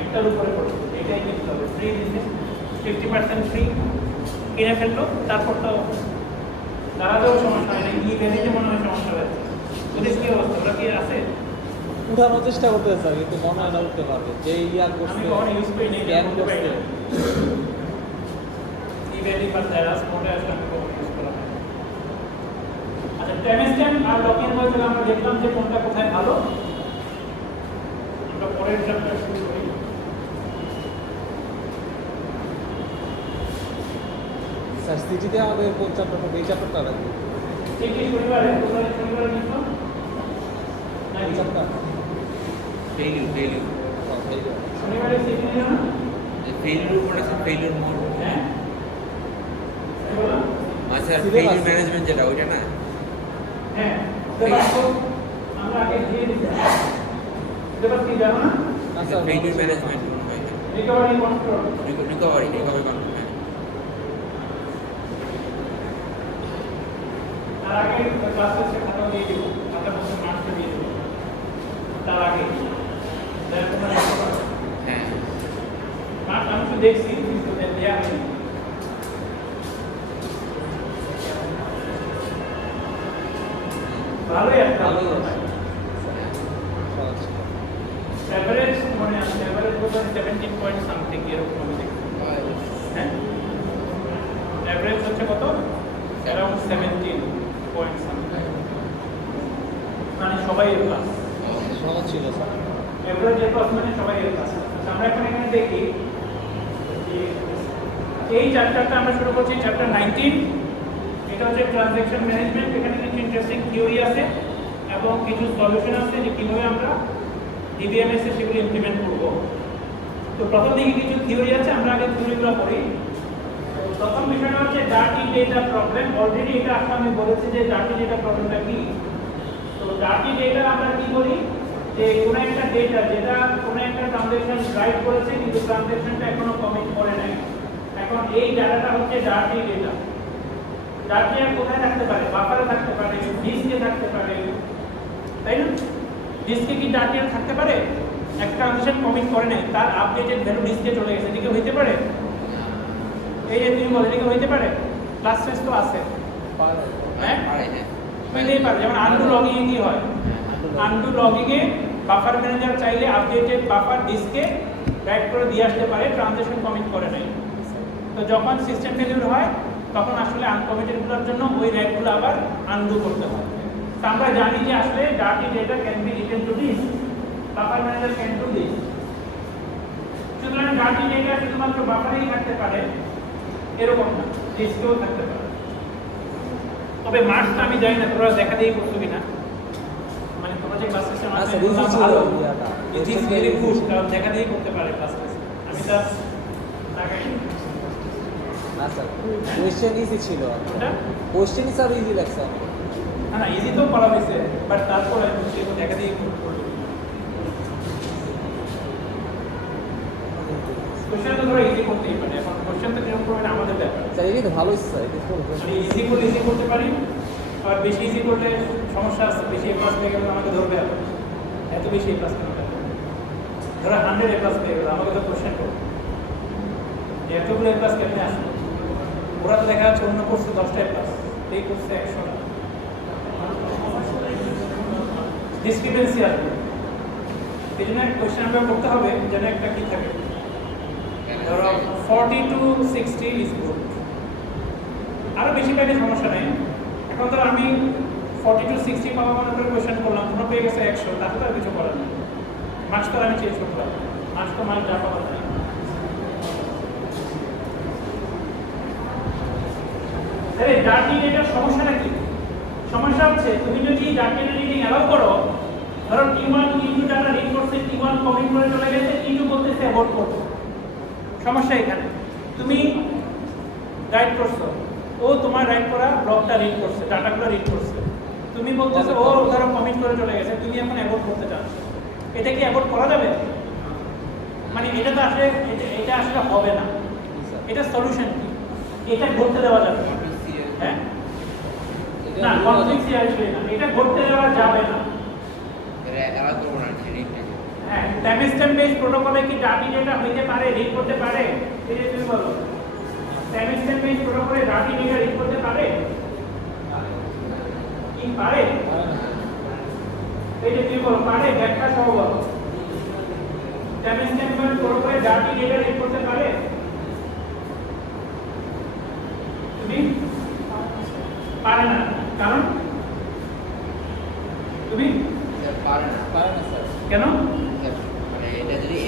একটার উপরে করছে, এটাই কিনতে হবে, ফ্রি দিচ্ছে 50% ফ্রি, কিনে ফেললো, তারপর তো দাঁড়াতেও সমস্যা হয় না, ই ভ্যালিতে মনে হয় সমস্যা হয়েছে। ওদের কি অবস্থা, ওরা কি আছে? উঠানোর চেষ্টা করতে স্যার, কিন্তু মনে হয় না উঠতে পারবে, যে ইয়া আমি করছে কখনো ইউজ করি নি, স্ক্যান করছে। ই ভ্যালি বা জেরাস মোডে আসলে আমি কখনো ইউজ করা হয় না। আচ্ছা, টাইমস্ট্যাম্প আর লকিং বলতে আমরা দেখলাম যে কোনটা কোথায় ভালো। আমরা পরের চ্যাপ্টার শুরু করি। স্যার সিটিতে আমাদের কোন চ্যাপ্টারটা, এই চ্যাপ্টারটা রাখবো, ঠিক কি শনিবারে নিছো না এই চ্যাপ্টার ফেইলিউর শনিবারে সিটি নিও না? ফেইলিউর উপর আছে, ফেইলিউর মোড, হ্যাঁ, বলো। আচ্ছা Syllabus ফেইলিউর ম্যানেজমেন্ট যেটা ওইটা না, হ্যাঁ, সিলেবাস তো আমরা আগে দিয়ে দিছি। সিলেবাস কি জানো না? আচ্ছা ফেইলিউর ম্যানেজমেন্ট মনে হয়, রিকভারি কন্ট্রোল। Recovery control. তার আগে ক্লাসে সে খাতা দিয়ে দিব, খাতা বসে মার্কস দিয়ে দিব তার আগে, তোমরা লিখতে পারো। হ্যাঁ মার্কস আমি তো দেখছি, কিন্তু দেয়া হয়নি। ভালোই একটা ভালোই আছে। সহজ ছিল। এভারেজ মনে আছে, এভারেজ বোধহয় 17 পয়েন্ট সামথিং এরকম আমি দেখি। হ্যাঁ এভারেজ হচ্ছে কত? অ্যারাউন্ড 17 পয়েন্ট সামথিং, মানে সবাই এর ক্লাস। সহজ ছিল স্যার। এভারেজ এর ক্লাস মানে সবাই এর ক্লাস। আমরা এখন এখানে দেখি যে এই চ্যাপ্টারটা আমরা শুরু করছি চ্যাপ্টার 19। এটা হচ্ছে ট্রানজ্যাকশন ম্যানেজমেন্ট। এখানে কিছু ইন্টারেস্টিং থিওরি আছে এবং কিছু সলিউশন আছে যে কিভাবে আমরা ডিবিএমএস এ সেগুলো ইমপ্লিমেন্ট করব। তো প্রথম দিকে কিছু থিওরি আছে, আমরা আগে থিওরিগুলো পড়ি। তো প্রথম বিষয়টা হচ্ছে ডার্টি ডেটা প্রবলেম। অলরেডি এটা আসলে আমি বলেছি যে ডার্টি ডেটা প্রবলেমটা কি। তো ডার্টি ডেটা আমরা কি বলি, যে কোনো একটা ডেটা যেটা কোনো একটা ট্রানজ্যাকশন রাইট করেছে কিন্তু ট্রানজ্যাকশনটা এখনো কমিট করে নাই, এখন এই ডাটাটা হচ্ছে ডার্টি ডেটা। ডার্টি আর কোথায় থাকতে পারে? বাফারে থাকতে পারে, ডিস্কে থাকতে পারে, তাই না? ডিস্কে কি ডার্টি আর থাকতে পারে? একটা ট্রানজ্যাকশন কমিট করে নাই, তার আপডেটেড ভ্যালু ডিস্কে চলে গেছে, এদিকে হইতে পারে? এই যে তুমি বলে এদিকে হইতে পারে? ক্লাস টেস্ট তো আছে, হ্যাঁ হইতেই পারে। যেমন আনডু লগিং কি হয়, আনডু লগিং এ বাফার ম্যানেজার চাইলে আপডেটেড বাফার ডিস্কে রাইট করে দিয়ে আসতে পারে, ট্রানজ্যাকশন কমিট করে নাই। তো যখন সিস্টেম ফেলিউর হয় তখন আসলে আনকমিটেড গুলোর জন্য ওই রাইটগুলো আবার আনডু করতে হয়। তো আমরা জানি যে আসলে dirty data can be written to disk, buffer manager can do this. সুতরাং ডার্টি ডেটা শুধুমাত্র বাফারেই থাকতে পারে এরকম না, ডিস্কেও থাকতে পারে। তবে মার্কসটা আমি জানি না তোমরা দেখা দিয়ে করছো কিনা, মানে তোমরা যে ক্লাস সিস্টেম আছে আচ্ছা, easy ছিল ভালো, ইয়াটা। ইট ইজ ভেরি গুড, কারণ দেখা দিয়ে করতে পারে ক্লাস টেস্ট। আমি জাস্ট তাকাই না স্যার, কোয়েশ্চেন ইজি ছিল। ওটা কোয়েশ্চেনই স্যার ইজি লাগছে। না না ইজি তো করা হয়েছে, বাট তারপরে দেখা দিয়ে করতে। কোশ্চেন তো ধরো ইজি করতেই পারে, এখন কোশ্চেন তো কিরকম করবে আমাদের ব্যাপার। স্যার এই তো ভালোই স্যার, এটা তো মানে ইজি করলে ইজি করতে পারি, আর বেশি ইজি করলে সমস্যা আছে, বেশি এ প্লাস পেয়ে গেলে আমাকে ধরবে হবে, এত বেশি এ প্লাস কেন পেয়ে ধরো 100 এ প্লাস পেয়ে গেলে আমাকে তো কোশ্চেন করবে যে এতগুলো এ প্লাস কেমনে আসলো। ওরা তো দেখা যাচ্ছে অন্য কোর্সে 10টা এ প্লাস, এই কোর্সে 100টা। ডিসক্রিপেন্সি আসবে, এই জন্য কোশ্চেন আমরা করতে হবে যেন একটা কি থাকে, ধরো 40 to 60 ইজ গুড। আরও বেশি পেলে সমস্যা নেই। এখন ধরো আমি 40 to 60 পাওয়া মানে করে কোয়েশ্চেন করলাম, তোমরা পেয়ে গেছে 100, তাতে তো আর কিছু করার নেই। মার্কস তো আমি চেঞ্জ করতে পারবো, মার্কস তো মার্ক যা পাওয়ার নেই। আরে ডার্টি ডেটার সমস্যাটা কি? সমস্যা হচ্ছে তুমি যদি ডার্টি ডেটা রিডিং অ্যালাউ করো, ধরো T1 T2 ডাটা রিড করছে, T1 কমিট করে চলে গেছে, T2 বলতেছে অ্যাবর্ট করতে। সমস্যা এখানে তুমি রাইট করছো, ও তোমার রাইট করা ব্লকটা রিড করছে, ডাটাগুলো রিড করছে, তুমি বলতেছো ও ধরো কমিট করে চলে গেছে, তুমি এখন অ্যাবর্ট করতে চাচ্ছ। এটা কি অ্যাবর্ট করা যাবে? মানে এটা তো আসলে এটা আসলে হবে না। এটা সলিউশন কি? এটা ঘটতে দেওয়া যাবে না। হ্যাঁ না, কনফ্লিক্ট আসবে না, এটা ঘটতে দেওয়া যাবে না। হ্যাঁ, টাইমস্ট্যাম্প বেস প্রোটোকলে কি ডার্টি ডেটা হইতে পারে, রিড করতে পারে? এই যে তুমি বলো timestamp base প্রোটোকলে dirty data read করতে পারে কি পারে? এই যে তুমি বলো পারে, ব্যাখ্যা সহ বলো। Timestamp base প্রোটোকলে dirty data read করতে পারে? তুমি পারে না, কারণ তুমি পারে না স্যার। কেন? মানে এটা যদি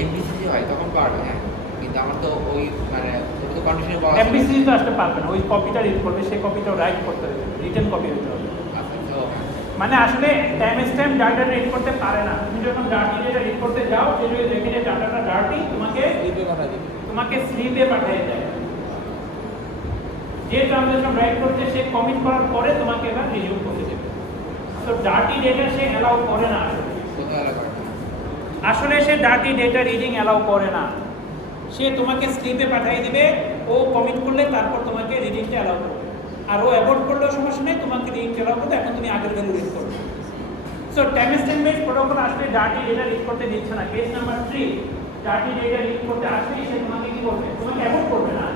এমবিসি হয় তখন পারবে, হ্যাঁ, কিন্তু আমার তো ওই মানে ওটা তো কন্ডিশনে বলা আছে। এমবিসি তো আসলে পারবে না, ওই কপিটা রিড করবে, সেই কপিটাও রাইট করতে হবে, রিটেন কপি হতে হবে। আচ্ছা তো মানে আসলে টাইমস্ট্যাম্প ডাটা রিড করতে পারে না। তুমি যখন ডার্টি ডেটা রিড করতে যাও, সে যদি দেখে যে ডাটাটা ডার্টি, তোমাকে স্লিপে পাঠিয়ে দিবি। স্লিপে পাঠিয়ে দেয়। যে ট্রানজাকশন রাইট করতে সে কমিট করার পরে তোমাকে এবার রিজিউম করতে দেবে। তো ডার্টি ডেটা সে অ্যালাউ করে না আসলে। কোথাও এলাকা আসলে সে ডার্টি ডেটা রিডিং অ্যালাউ করে না, সে তোমাকে স্লিপে পাঠিয়ে দিবে, ও কমিট করলে তারপর তোমাকে রিডিংটা অ্যালাউ করবে, আর ও অ্যাভয়েড করলেও সমস্যা নেই, তোমাকে রিডিংটা অ্যালাউ করবে, এখন তুমি আগের ভ্যালু রিড করবে। সো টাইমস্ট্যাম্প বেস প্রোটোকল আসলে ডার্টি ডেটা রিড করতে দিচ্ছে না। Case number 3, dirty data read করতে আসলেই সে তোমাকে কি করবে, তোমাকে অ্যাভয়েড করবে না,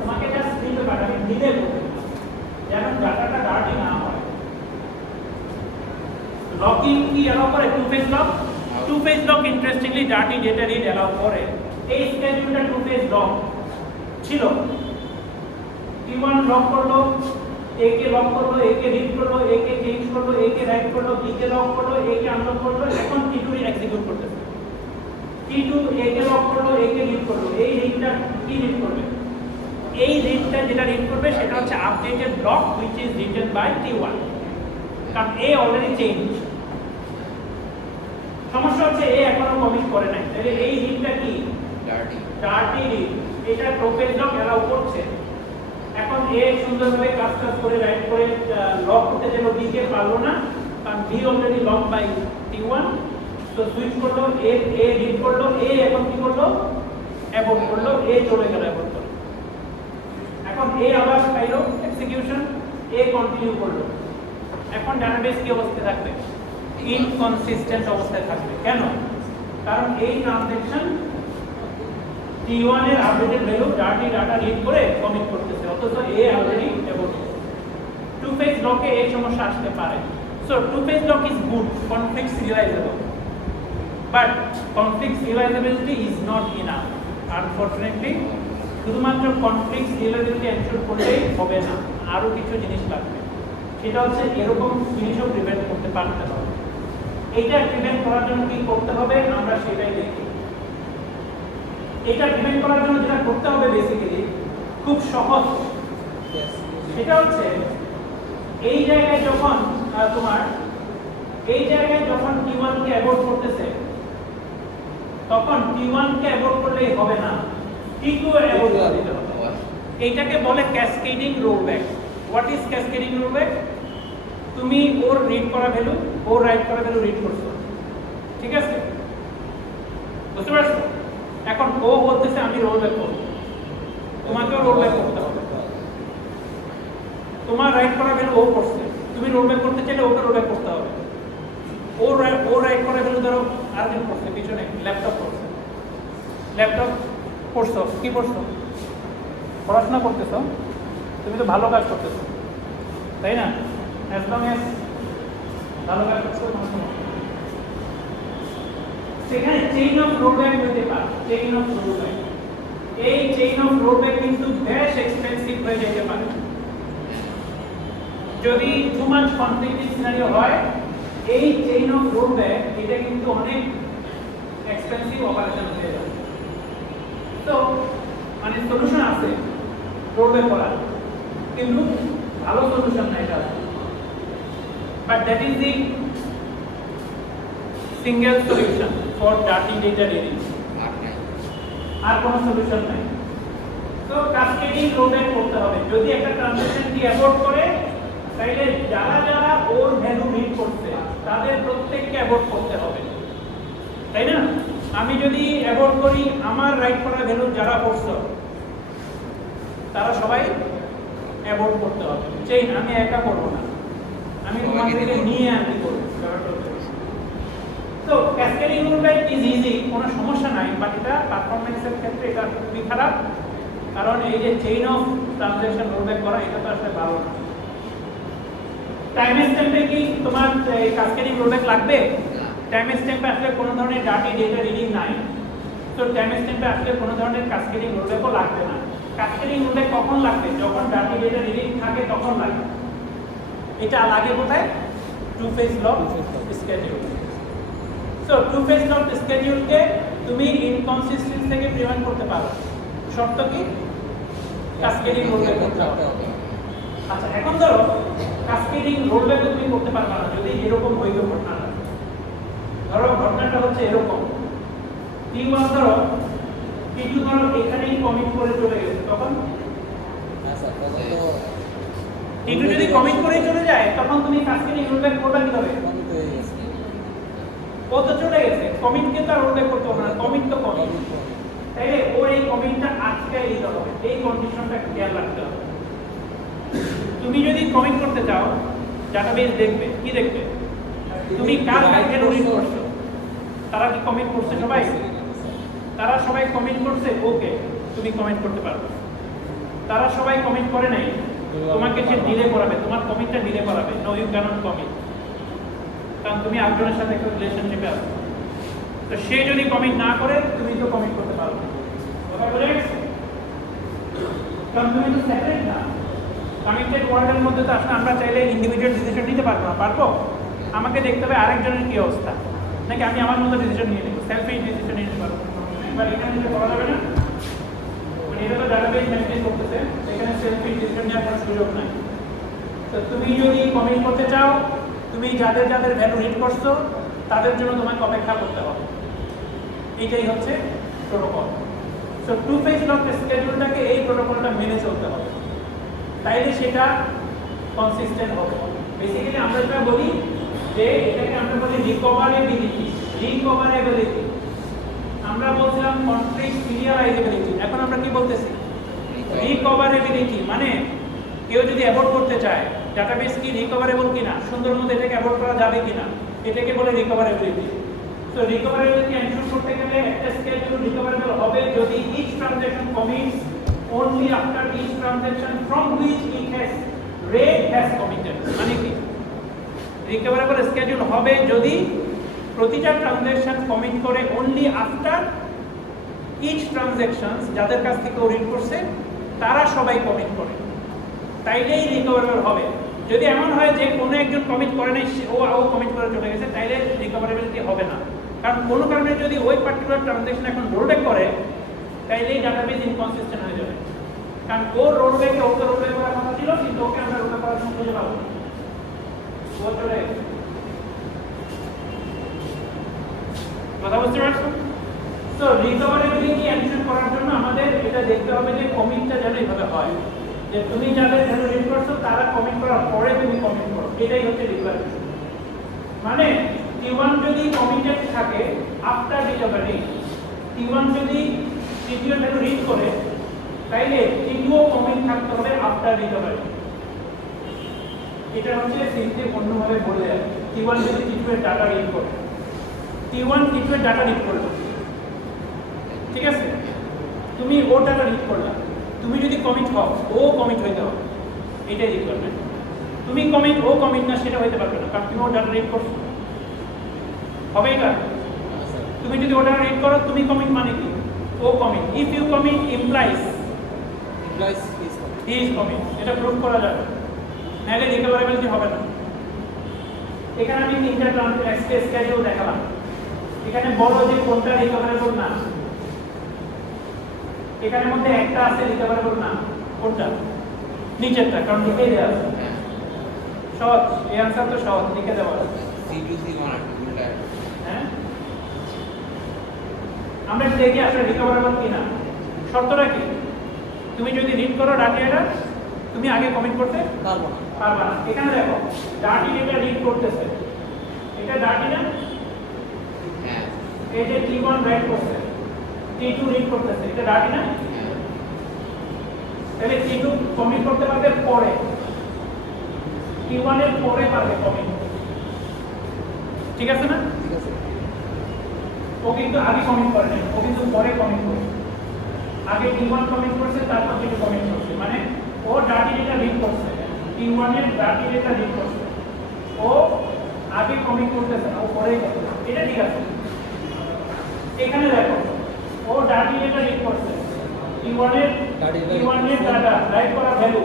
তোমাকে জাস্ট দিতে পাঠাবে, দিলে করবে যেন ডাটাটা ডার্টি না হয়। লকিং কি অ্যালাউ করে? Two phase lock. Two phase lock interestingly dirty data read allow করে। এই স্কেডিউলটা টু ফেজ লক ছিল। T1 লক করলো, A কে লক করলো, A কে রিড করলো, A কে চেঞ্জ করলো, A কে রাইট করলো, B কে লক করলো, A কে আনলক করলো, এখন T2 এক্সিকিউট করতেছে। T2 A কে লক করলো, A কে রিড করলো, এই রিডটা কি রিড করবে? এই রিডটা যেটা রিড করবে সেটা হচ্ছে updated block which is written by T1, কারণ A অলরেডি চেঞ্জ। সমস্যা হচ্ছে A এখনো কমিট করে নাই, তাহলে এই রিডটা কি? Dirty read. এটা প্রোফেজ লক অ্যালাউ করছে। এখন A সুন্দরভাবে কাজ করে রাইট করে লক করতে গেল, B কে পারলো না, কারণ B already lock by T1, তো সুইচ করলো, A রিড করলো, A এখন কি করলো? অ্যাবর্ট করলো, A চলে গেল অ্যাবর্ট করলো। এখন A আবার পাইলো এক্সিকিউশন, A কন্টিনিউ করলো। এখন ডাটাবেস কি অবস্থায় থাকবে? ইনকনসিস্টেন্ট অবস্থায় থাকবে। কেন? কারণ এই ট্রানজ্যাকশন T1 এর updated value dirty data read করে কমিট করতেছে, অথচ A already abort. Two phase লকে এই সমস্যা আসতে পারে। So two phase lock is good, conflict serializable, but conflict serializability is not enough. Unfortunately শুধুমাত্র কনফ্লিক্ট সিরিয়ালাইজেবিলিটি এনশিওর করলেই হবে না, আরো কিছু জিনিস লাগবে। সেটা হচ্ছে এরকম জিনিসও প্রিভেন্ট করতে পারতে হবে। এইটা প্রিভেন্ট করার জন্য কি করতে হবে আমরা সেটাই দেখি। এটা প্রিভেন্ট করার জন্য যেটা করতে হবে বেসিক্যালি খুব সহজ। সেটা হচ্ছে এই জায়গায় যখন T1 কে অ্যাবর্ট করতেছে, তখন T1 কে অ্যাবর্ট করলেই হবে না, T2 অ্যাবর্ট করতে হবে। এইটাকে বলে cascading rollback. What is cascading rollback? তুমি ওর রিড করা ভ্যালু, ওর রাইট করা ভ্যালু রিড করছো, ঠিক আছে? বুঝতে পারছো? এখন ও বলতেছে আমি রোলব্যাক করব, তোমাকেও রোলব্যাক করতে হবে। তোমার রাইট করা ভ্যালু ও করছে, তুমি রোলব্যাক করতে চাইলে ওকে রোলব্যাক করতে হবে। ও রাইট করা ভ্যালু ধরো আরেকজন করছে, পিছনে ল্যাপটপ করছে, ল্যাপটপ পড়ছো, কি পড়ছো? পড়াশোনা করতেছো, তুমি তো ভালো কাজ করতেছো, তাই না? অ্যাজ লং অ্যাজ ভালো কাজ করছো কোনো সমস্যা নেই। সেখানে চেইন অফ রোলব্যাক হতে পারে। চেইন অফ রোলব্যাক, এই চেইন অফ রোলব্যাক কিন্তু বেশ এক্সপেন্সিভ হয়ে যেতে পারে। যদি টু মাচ কনফ্লিক্টিং সিনারিও হয়, এই চেইন অফ রোলব্যাক এটা কিন্তু অনেক এক্সপেন্সিভ অপারেশন হয়ে যাবে। তো মানে সলিউশন আছে রোলব্যাক করার, কিন্তু ভালো সলিউশন নাই এটা। But that is the single solution for dirty data reading. আর কোনো সলিউশন নাই। তো ক্যাসকেডিং রোলব্যাক করতে হবে। যদি একটা ট্রানজ্যাকশন কি অ্যাবর্ট করে, তাইলে যারা যারা ওর ভ্যালু রিড করছে তাদের প্রত্যেককে অ্যাবর্ট করতে হবে, তাই না? আমি যদি অ্যাবর্ট করি, আমার রাইট করা ভ্যালু যারা পড়ছে তারা সবাই অ্যাবর্ট করতে হবে। চেইন আমি একা করব না, আমি তোমাদেরকে নিয়ে আর কি করব। তো ক্যাসকেডিং রোলব্যাক ইজ ইজি, কোনো সমস্যা নাই, বাট এটা পারফরম্যান্সের ক্ষেত্রে এটা খুবই খারাপ। কারণ এই যে চেইন অফ ট্রানজ্যাকশন রোলব্যাক করা, এটা তো আসলে ভালো না। টাইম স্ট্যাম্পে কি তোমার ক্যাসকেডিং রোলব্যাক লাগবে? টাইম স্ট্যাম্পে আসলে কোনো ধরনের ডার্টি ডেটা রিডিং নাই, তো টাইম স্ট্যাম্পে আসলে কোনো ধরনের ক্যাসকেডিং রোলব্যাকও লাগবে না। ক্যাসকেডিং রোলব্যাক কখন লাগবে? যখন ডার্টি ডেটা রিডিং থাকে তখন লাগে। এটা লাগে কোথায়? Two phase lock schedule. So two phase lock স্কেডিউলকে তুমি ইনকনসিস্টেন্সি থেকে প্রিভেন্ট করতে পারো। শর্ত কি? ক্যাসকেডিং রোলব্যাক করতে হবে। আচ্ছা, এখন ধরো ক্যাসকেডিং রোলব্যাক তুমি করতে পারবে না যদি এরকম হইতো ঘটনাটা। ধরো ঘটনাটা হচ্ছে এরকম, T1 ধরো T2 ধরো এখানেই কমিট করে চলে গেছে, তখন T2 যদি কমিট করে চলে যায়, তখন তুমি ক্যাসকেডিং রোলব্যাক করবে কিভাবে? ও তো চলে গেছে, কমিট কে তার রোলব্যাক করতে হবে না, কমিট তো কমিট। তাইলে ওর এই কমিটটা আটকে দিতে হবে, এই কন্ডিশনটা খেয়াল রাখতে হবে। তুমি যদি কমিট করতে চাও, ডাটাবেস দেখবে, কি দেখবে? তুমি কার কাছে রিড করছো, তারা কি কমিট করছে সবাই? কমিট করছে ওকে তুমি কমিট করতে পারবে। তারা সবাই কমিট করে নাই, তোমাকে সে ডিলে করাবে, তোমার কমিটটা ডিলে করাবে। নো ইউ ক্যানট কমিট, কারণ তুমি একজনের সাথে একটা রিলেশনশিপে আছো। তো সে যদি কমিট না করে তুমি তো কমিট করতে পারবে না। কথা বুঝে গেছে? কারণ তুমি তো সেপারেট না। কানেক্টেড ওয়ার্ল্ডের মধ্যে তো আসলে আমরা চাইলে ইন্ডিভিজুয়াল ডিসিশন নিতে পারবো না। পারবো? আমাকে দেখতে হবে আরেকজনের কি অবস্থা, নাকি আমি আমার মতো ডিসিশন নিয়ে নেবো, সেলফিশ ডিসিশন নিয়ে নিতে পারবো। এবার এখানে যেটা করা যাবে না, মানে এটা তো ডাটাবেস মেনটেন করতেছে, এখানে সেলফিশ ডিসিশন নেওয়ার কোনো সুযোগ নাই। তো তুমি যদি কমিট করতে চাও, তুমি যাদের যাদের ভ্যালু রিড করছো তাদের জন্য তোমাকে অপেক্ষা করতে হবে। এইটাই হচ্ছে protocol. So two phase lock স্কেডিউলটাকে এই প্রোটোকলটা মেনে চলতে হবে, তাইলে সেটা কনসিস্টেন্ট হবে। বেসিক্যালি আমরা যেটা বলি যে এটাকে আমরা বলি রিকভারেবিলিটি। রিকভারেবিলিটি আমরা বলছিলাম কনফ্লিক্ট সিরিয়ালাইজেবিলিটি, এখন আমরা কি বলতেছি? রিকভারেবিলিটি। মানে কেউ যদি অ্যাভয়েড করতে চায় ডাটাবেস কি রিকভারেবল কিনা, সুন্দর মতো এটাকে অ্যাভয়েড করা যাবে কিনা, এটাকে বলে রিকভারেবিলিটি। তো রিকভারেবিলিটি এনশিওর করতে গেলে একটা স্কেডিউল রিকভারেবল হবে যদি each transaction commits only after each transaction from which it has read has committed। মানে কি রিকভারেবল স্কেডিউল হবে যদি প্রতিটা ট্রানজাকশন কমিট করে only after each transactions যাদের কাছ থেকে ও রিড করছে তারা সবাই কমিট করে, তাইলেই রিকভারেবল হবে। যদি এমন হয় যে কোনো একজন কমিট করে নাই, ও কমিট করে চলে গেছে, তাইলে রিকভারেবিলিটি হবে না। কারণ কোনো কারণে যদি ওই পার্টিকুলার ট্রানজাকশন এখন রোলব্যাক করে তাইলেই ডাটাবেস ইনকনসিস্টেন্ট হয়ে যাবে। কারণ ওর রোলব্যাকে ওকে রোলব্যাক করার কথা ছিল, কিন্তু ওকে আমরা রোলব্যাক করার সময় খুঁজে পাবো না, ও চলে গেছে। কথা বুঝতে পারছো? সো রিকভারেবিলিটি এনশিওর করার জন্য আমাদের এটা দেখতে হবে যে কমিটটা যেন এইভাবে হয়, যে তুমি যাদের যেন রিড করছো তারা কমিট করার পরে তুমি কমিট করো, এটাই হচ্ছে রিকভারেবিলিটি। মানে T1 যদি কমিটেড থাকে আফটার রিকভারি, T1 যদি T2 এর ভ্যালু রিড করে তাইলে T2 ও কমিট থাকতে হবে আফটার রিকভারি। এটা হচ্ছে সিম্পলি অন্যভাবে বলে T1 যদি T2 এর ডাটা রিড করে, T1 T2 এর ডাটা রিড করলো, ঠিক আছে, তুমি ও ডাটা রিড করলা, তুমি যদি কমিট হও ও কমিট হইতে হবে, এটাই রিকোয়ারমেন্ট। তুমি কমিট ও কমিট না সেটা হইতে পারবে না, কারণ তুমি ও ডাটা রিড করছো, হবে এটা? তুমি যদি ওটা রিড করো তুমি কমিট মানে কি? ও commit. If you commit implies he is commit, এটা প্রুফ করা যাবে, নাহলে রিকভারেবিলিটি হবে না। এখানে আমি তিনটা ট্রানজাকশন স্কেডিউল দেখালাম, এখানে বলো যে কোনটা রিকভারেবল না। এখানের মধ্যে একটা আছে রিকভারেবল না, কোনটা? নিচেরটা, কারণ লিখে দেওয়া আছে। সহজ, এই আনসার তো সহজ, লিখে দেওয়া আছে। হ্যাঁ, আমরা একটু দেখি আসলে রিকভারেবল কিনা। শর্তটা কি? তুমি যদি রিড করো ডাটা এটা, তুমি আগে কমিট করতে পারবে না। এখানে দেখো ডাটা এটা রিড করতেছে, এটা ডাটা না, এই যে T1 রাইট করছে, T2 রিড করতেছে, এটা ডাটা না, তাহলে T2 কমিট করতে পারবে পরে, T1 এর পরে পারবে কমিট, ঠিক আছে না? ঠিক আছে। ও কিন্তু আগে কমিট করে নাই, ও কিন্তু পরে কমিট করছে। আগে T1 কমিট করছে, তারপর T2 কমিট করছে, মানে ও ডাটা ডেটা রিড করছে, T1 এর ডাটা ডেটা রিড করছে, ও আগে কমিট করতেছে না, ও পরেই করছে, এটা ঠিক আছে। এখানে দেখো ও ডাটা ডেটা রিড করছে, T1 এর ডাটা রাইট করা ভ্যালু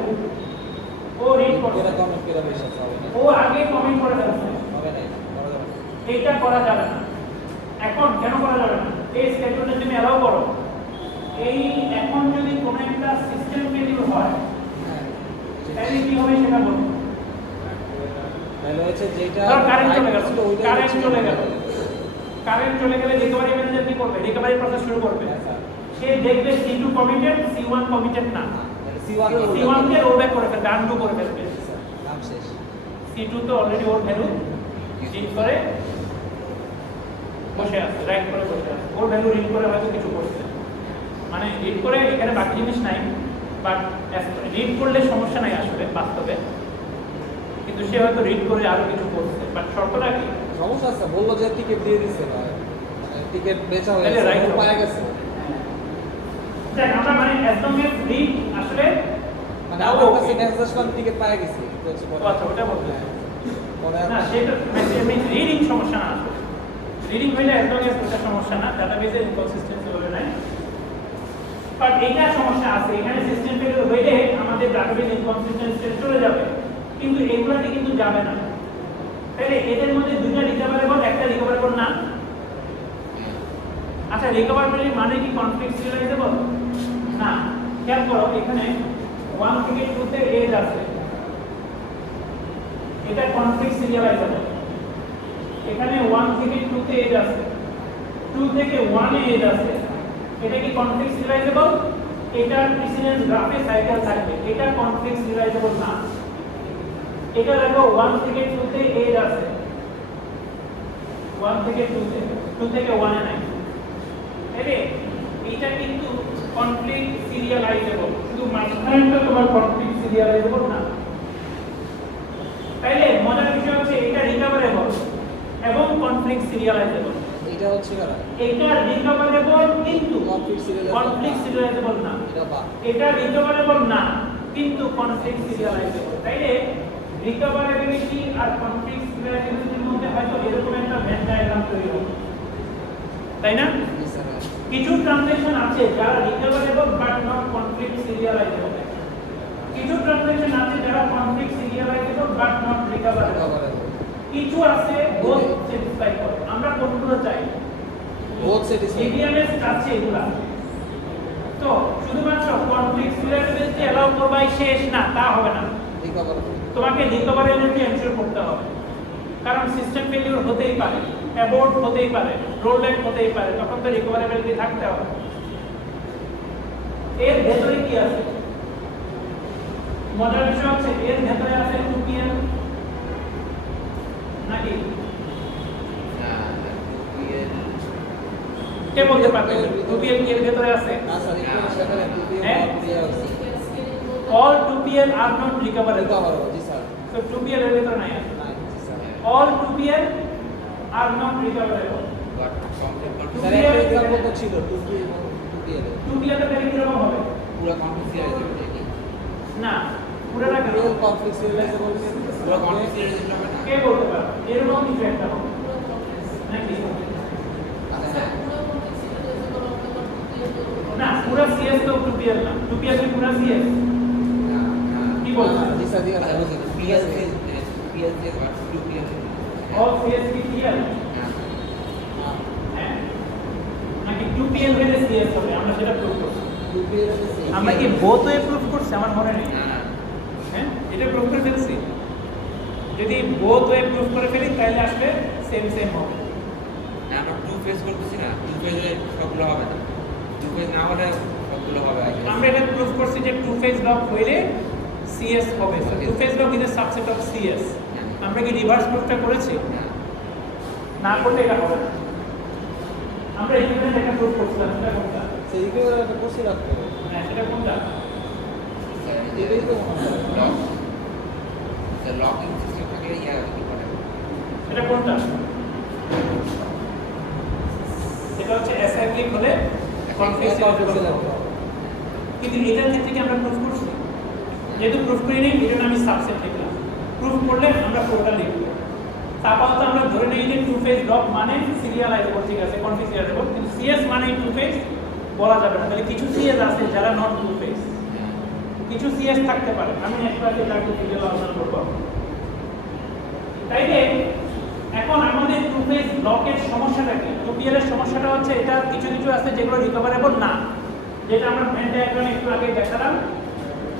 ও রিড করছে, এটা কমেন্ট করে বেশ আছে হবে না, ও আগে কমিট করে ফেলছে, হবে না, করা যাবে না। এইটা করা যাবে না। এখন কেন করা যাবে না? এই স্কেডিউলটা তুমি অ্যালাউ করো, এই এখন যদি কোনো একটা সিস্টেম ফেলিউর হয় তাহলে কি হবে সেটা বলুন। তাহলে হচ্ছে যেটা ধর কারেন্ট চলে গেল, ওইটা কারেন্ট চলে গেল, কারেন্ট চলে গেলে রিকভারি ম্যানেজার কি করবে? রিকভারি প্রসেস শুরু করবে, সে দেখবে C2 কমিটেড, C1 কমিটেড না, C1 কে রোলব্যাক করে ফেলবে, আনডু করে ফেলবে, নাম শেষ। C2 তো অলরেডি ওর ভ্যালু রিড করে বসে আছে, রাইট করে বসে আছে, ওর ভ্যালু রিড করে হয়তো কিছু করছে, মানে রিড করে এখানে বাকি জিনিস নাই, বাট রিড করলে সমস্যা নাই আসলে বাস্তবে, কিন্তু সে হয়তো রিড করে আরো কিছু করছে, বাট শর্তটা কি? সমস্যা আছে, বললো যে টিকিট দিয়ে দিচ্ছে না, টিকিট বেচা হয়ে তাহলে গেছে, right ও হবে। পায়ে গেছে, মানে as long as read আসলে মানে তাও আমার okay। কাছে মেসেজ আসলাম টিকিট পাওয়া গেছি তো হচ্ছে পরে আচ্ছা ওটা বলতে পরে না সেটা রিডিং সমস্যা না আসলে রিডিং হইলে as long as ওটা সমস্যা না ডাটাবেজে ইনকনসিস্টেন্সি হলে নাই বাট এইটা সমস্যা আছে এখানে সিস্টেম ফেলিওর হইলে আমাদের ডাটাবেজ ইনকনসিস্টেন্সি চলে যাবে কিন্তু এগুলাতে কিন্তু যাবে না তাহলে এদের মধ্যে দুইটা রিকভারেবল একটা রিকভারেবল না আচ্ছা রিকভারেবল মানে কি কনফ্লিক্ট সিরিয়ালাইজেবল না খেয়াল করো এখানে 1 থেকে 2 তে এজ আছে এটা কনফ্লিক্ট সিরিয়ালাইজেবল এখানে 1 থেকে 2 তে এজ আছে 2 থেকে 1 এ এজ আছে এটা কি কনফ্লিক্ট সিরিয়ালাইজেবল এটা প্রিসিডেন্স গ্রাফে সাইকেল থাকবে এটা কনফ্লিক্ট সিরিয়ালাইজেবল না এটা দেখো 1 থেকে 2 তে এজ আছে 1 থেকে 2 তে 2 থেকে 1 এ নাই এবে এটা কিন্তু কনফ্লিক্ট সিরিয়ালাইজেবল শুধু মাঝখানেরটা তোমার কনফ্লিক্ট সিরিয়ালাইজেবল না তাইলে মজার বিষয় হচ্ছে এটা রিকভারেবল এবং কনফ্লিক্ট সিরিয়ালাইজেবল এটা হচ্ছে কারা এটা রিকভারেবল কিন্তু কনফ্লিক্ট সিরিয়ালাইজেবল কনফ্লিক্ট সিরিয়ালাইজেবল না এটা বা এটা রিকভারেবল না কিন্তু কনফ্লিক্ট সিরিয়ালাইজেবল তাইলে রিকভারেবিলিটি আর কনফ্লিক্ট সিরিয়ালাইজেবলের মধ্যে হয়তো এরকম একটা ভেন ডায়াগ্রাম তৈরি হবে তাই না কিছু ট্রানজাকশন আছে যারা recoverable but not conflict serializable কিছু ট্রানজাকশন আছে যারা conflict serializable but not recoverable কিছু আছে বোথ স্যাটিসফাই করে আমরা কোনগুলো চাই বোথ স্যাটিসফাই ইডিএমএস আছে এগুলা তো শুধুমাত্র কনফ্লিক্ট সিরিয়ালাইজেবিলিটি এলাও করবাই শেষ না তা হবে না রিকভারেবল তোমাকে রিকভারেবিলিটি এনশিওর করতে হবে কারণ সিস্টেম ফেলিওর হতেই পারে অ্যাবর্ট হতেই পারে রোলব্যাক হতেই পারে তখন তো রিকভারেবিলিটি থাকতে হবে এর ভেতরে কি আছে মজার বিষয় হচ্ছে এর ভেতরে আছে 2pm নাকি কে বলতে পারবে 2pm এর ভেতরে আছে না স্যার এটা সেখানে হ্যাঁ? 2pm all 2pm are not recoverable recoverable জি স্যার so 2pm এর ভেতরে নাই আছে না জি sir all 2pm are not recoverable but complete sir একটা এক্সাম্পল তো ছিল 2pm 2pm 2pm এর ভেতরে কিরকম হবে পুরো কমপ্লিট সিরিয়ালাইজেবল কি না পুরোটা কেন রিয়েল কনফ্লিক্ট সিরিয়ালাইজেবল পুরো কমপ্লিট সিরিয়ালাইজেবল হবে না কে বলতে পারে এরকম কিছু একটা হবে নাকি না পুরো সিএস তো 2pm না 2pm কি পুরো সিএস কি বলছেন জি স্যার জি sir PLC PLC but 2pm all CS কি ক্লিয়ার হ্যাঁ নাকি 2pm এর সিএস হবে আমরা সেটা প্রুফ করছি 2pm আমরা কি বোথ ওয়ে প্রুফ করছি আমার মনে নেই না হ্যাঁ এটা প্রুফ করে ফেলছি যদি বোথ ওয়ে প্রুফ করে ফেলি তাহলে আসবে সেম সেম হবে না আমরা টু ফেজ করতেছি না টু ফেজে সবগুলো হবে না টু ফেজ না হলে সবগুলো হবে আমরা এটা প্রুফ করছি যে টু ফেজ লক হইলে সিএস হবে two phase lock is a subset of CS আমরা কি রিভার্স প্রুফটা করেছি না করলে এটা হবে না আমরা ইকুইভ্যালেন্ট একটা প্রুফ করছিলাম সেটা কোনটা সেই ইকুইভ্যালেন্ট কোর্স রাখতে হবে হ্যাঁ সেটা কোনটা এটাই তো মনে হয় লক স্যার লকিং সিস্টেম থাকে ইয়া কি করে সেটা কোনটা সেটা হচ্ছে অ্যাসাইক্লিক হলে কনফ্লিক্ট কিন্তু এটার ক্ষেত্রে কি আমরা প্রুফ করছি যেহেতু প্রুফ করি নেই এই জন্য আমি সাবসেট লিখলাম প্রুফ করলে আমরা পুরোটা লিখবো আপাতত আমরা ধরে নিই যে টু ফেজ লক মানে সিরিয়ালাইজেবল ঠিক আছে কনফ্লিক্ট সিরিয়ালাইজেবল কিন্তু সিএস মানে টু ফেজ বলা যাবে না তাহলে কিছু সিএস আছে যারা নট টু ফেজ কিছু সিএস থাকতে পারে আমি নেক্সট ক্লাসে তাকে ডিটেইল আলোচনা করব তাইলে এখন আমাদের টু ফেজ ব্লকের সমস্যাটা কি টুপিএল এর সমস্যাটা হচ্ছে এটা কিছু কিছু আছে যেগুলো রিকভারেবল না যেটা আমরা ভেন ডায়াগ্রামে একটু আগে দেখালাম